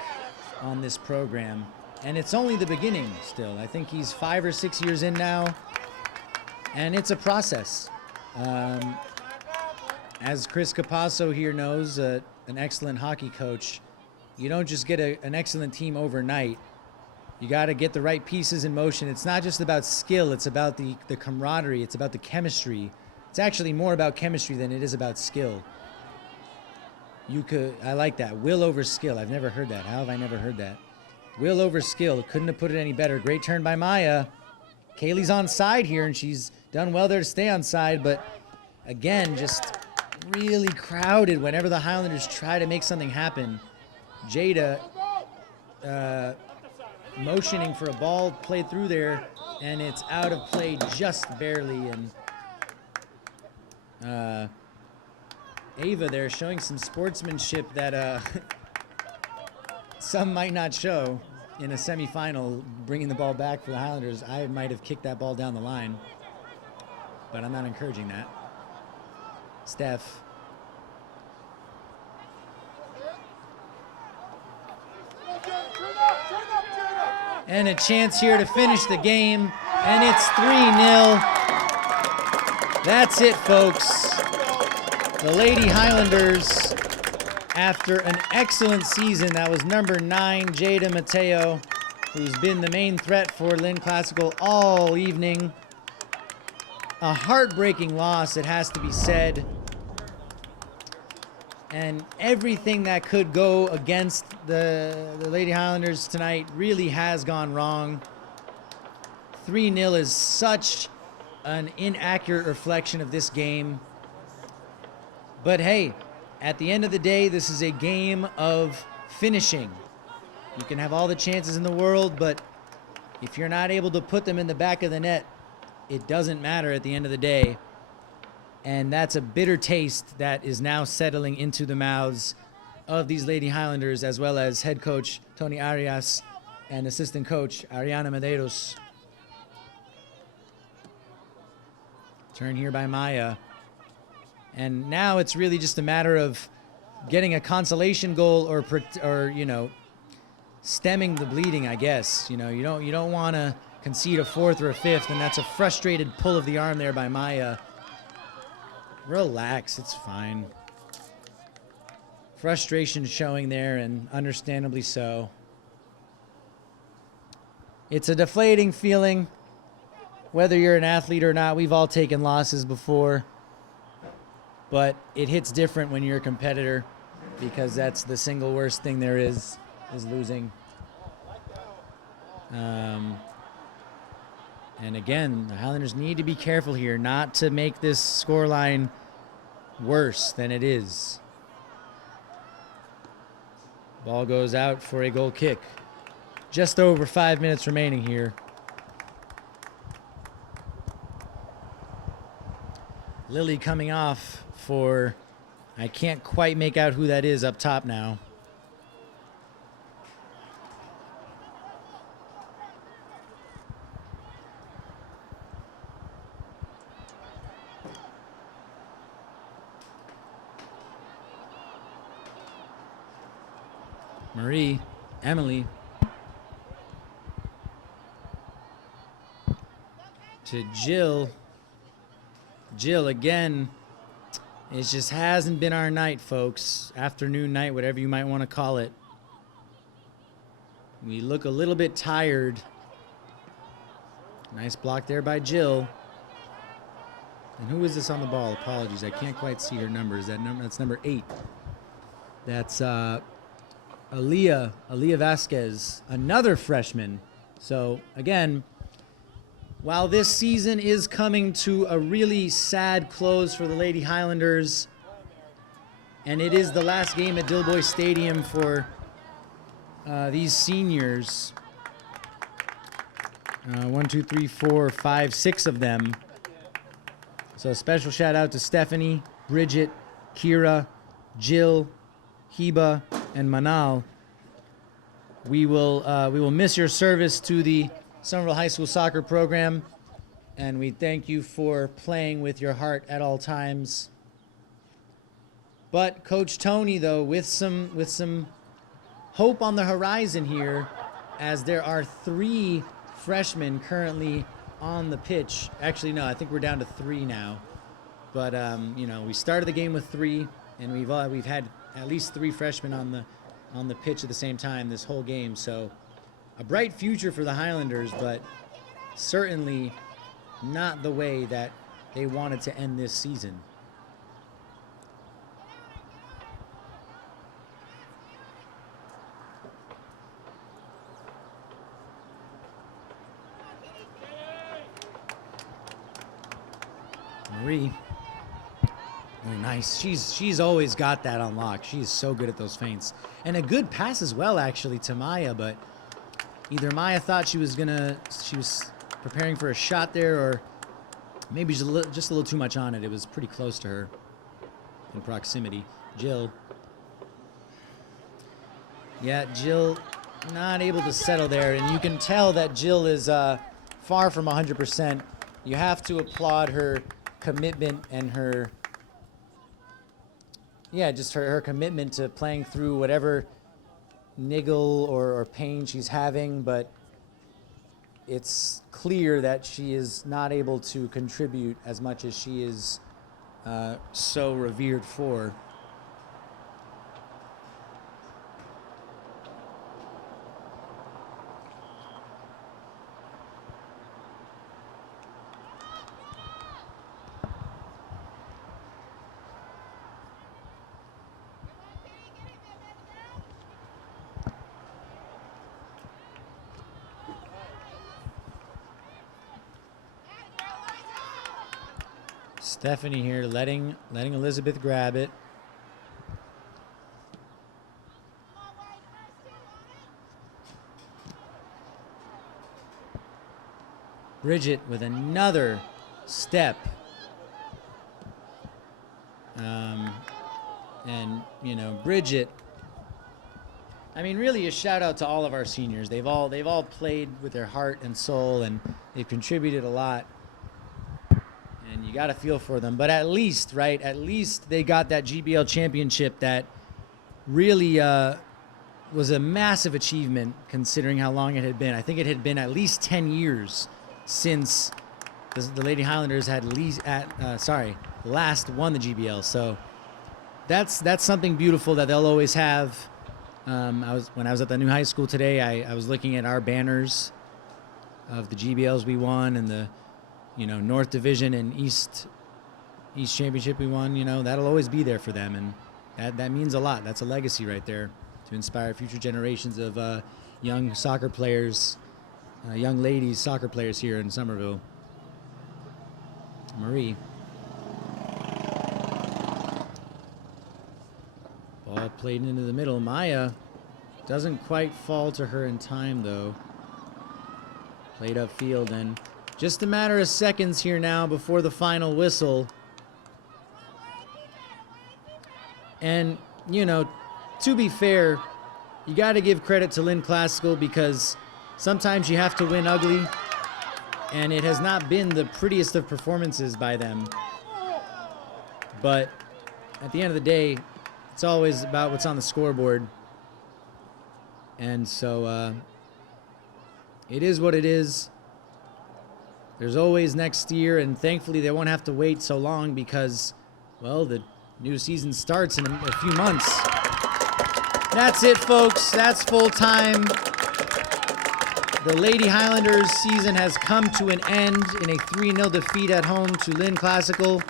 on this program. And it's only the beginning still. I think he's 5 or 6 years in now. And it's a process. As Chris Capasso here knows, an excellent hockey coach, you don't just get an excellent team overnight. You got to get the right pieces in motion. It's not just about skill. It's about the camaraderie. It's about the chemistry. It's actually more about chemistry than it is about skill. I like that. Will over skill. I've never heard that. How have I never heard that? Will over skill. Couldn't have put it any better. Great turn by Maya. Kaylee's on side here, and she's done well there to stay on side, but again, just really crowded whenever the Highlanders try to make something happen. Jada motioning for a ball played through there, and it's out of play just barely, and Ava there showing some sportsmanship that some might not show. in a semifinal, bringing the ball back for the Highlanders, I might have kicked that ball down the line. But I'm not encouraging that. Steph. And a chance here to finish the game. And it's 3-0. That's it, folks. The Lady Highlanders, after an excellent season, that was number 9, Jada Mateo, who's been the main threat for Lynn Classical all evening. A heartbreaking loss, it has to be said. And everything that could go against the Lady Highlanders tonight really has gone wrong. 3-0 is such an inaccurate reflection of this game. But hey, at the end of the day, this is a game of finishing. You can have all the chances in the world, but if you're not able to put them in the back of the net, it doesn't matter at the end of the day. And that's a bitter taste that is now settling into the mouths of these Lady Highlanders, as well as head coach Tony Arias and assistant coach Ariana Medeiros. Turn here by Maya. And now it's really just a matter of getting a consolation goal or you know, stemming the bleeding, I guess. You know, you don't want to concede a 4th or a 5th, and that's a frustrated pull of the arm there by Maya. Relax, it's fine. Frustration showing there, and understandably so. It's a deflating feeling, whether you're an athlete or not. We've all taken losses before. But it hits different when you're a competitor, because that's the single worst thing there is losing. And again, the Highlanders need to be careful here not to make this scoreline worse than it is. Ball goes out for a goal kick. Just over 5 minutes remaining here. Lily coming off for, I can't quite make out who that is up top now. Emily to Jill. Jill again. It just hasn't been our night, folks. Afternoon, night, whatever you might want to call it. We look a little bit tired. Nice block there by Jill. And who is this on the ball? Apologies, I can't quite see her numbers. That's number 8. That's Aaliyah Vasquez, another freshman. So again, while this season is coming to a really sad close for the Lady Highlanders, and it is the last game at Dilboy Stadium for these seniors, 1, 2, 3, 4, 5, 6 of them. So a special shout out to Stephanie, Bridget, Kira, Jill, Heba, and Manal. We will miss your service to the Somerville High School soccer program, and we thank you for playing with your heart at all times. But Coach Tony, though, with some hope on the horizon here, as there are 3 freshmen currently on the pitch. Actually, no, I think we're down to 3 now. But you know, we started the game with 3, and we've had at least 3 freshmen on the pitch at the same time this whole game. So a bright future for the Highlanders, but certainly not the way that they wanted to end this season. Marie. Oh, nice. She's always got that on lock. She's so good at those feints. And a good pass as well, actually, to Maya, but either Maya thought she was preparing for a shot there, or maybe just a little too much on it. It was pretty close to her in proximity. Jill. Yeah, Jill not able to settle there, and you can tell that Jill is far from 100%. You have to applaud her commitment and her, just her commitment to playing through whatever niggle or pain she's having, but it's clear that she is not able to contribute as much as she is so revered for. Stephanie here letting Elizabeth grab it. Bridget with another step. And you know, Bridget, I mean, really a shout out to all of our seniors. They've all played with their heart and soul, and they've contributed a lot. And you got to feel for them. But at least, right, at least they got that GBL championship that really was a massive achievement considering how long it had been. I think it had been at least 10 years since the Lady Highlanders had last won the GBL. So that's something beautiful that they'll always have. When I was at the new high school today, I was looking at our banners of the GBLs we won and the North Division and East Championship we won. That'll always be there for them, and that means a lot. That's a legacy right there to inspire future generations of young soccer players, young ladies soccer players here in Somerville. Marie. Ball played into the middle. Maya doesn't quite fall to her in time, though. Played upfield, and just a matter of seconds here now before the final whistle. And, to be fair, you got to give credit to Lynn Classical because sometimes you have to win ugly, and it has not been the prettiest of performances by them. But at the end of the day, it's always about what's on the scoreboard. And so it is what it is. There's always next year, and thankfully they won't have to wait so long because, well, the new season starts in a few months. That's it, folks. That's full time. The Lady Highlanders season has come to an end in a 3-0 defeat at home to Lynn Classical.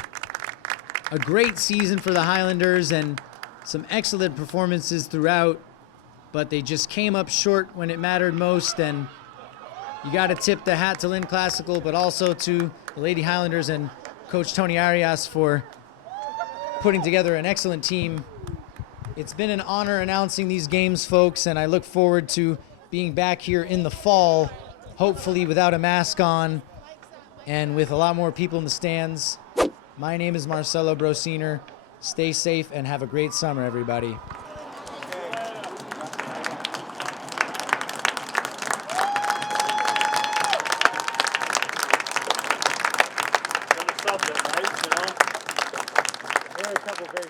A great season for the Highlanders and some excellent performances throughout, but they just came up short when it mattered most, and you got to tip the hat to Lynn Classical, but also to the Lady Highlanders and Coach Tony Arias for putting together an excellent team. It's been an honor announcing these games, folks, and I look forward to being back here in the fall, hopefully without a mask on and with a lot more people in the stands. My name is Marcelo Brociner. Stay safe and have a great summer, everybody. There are a couple very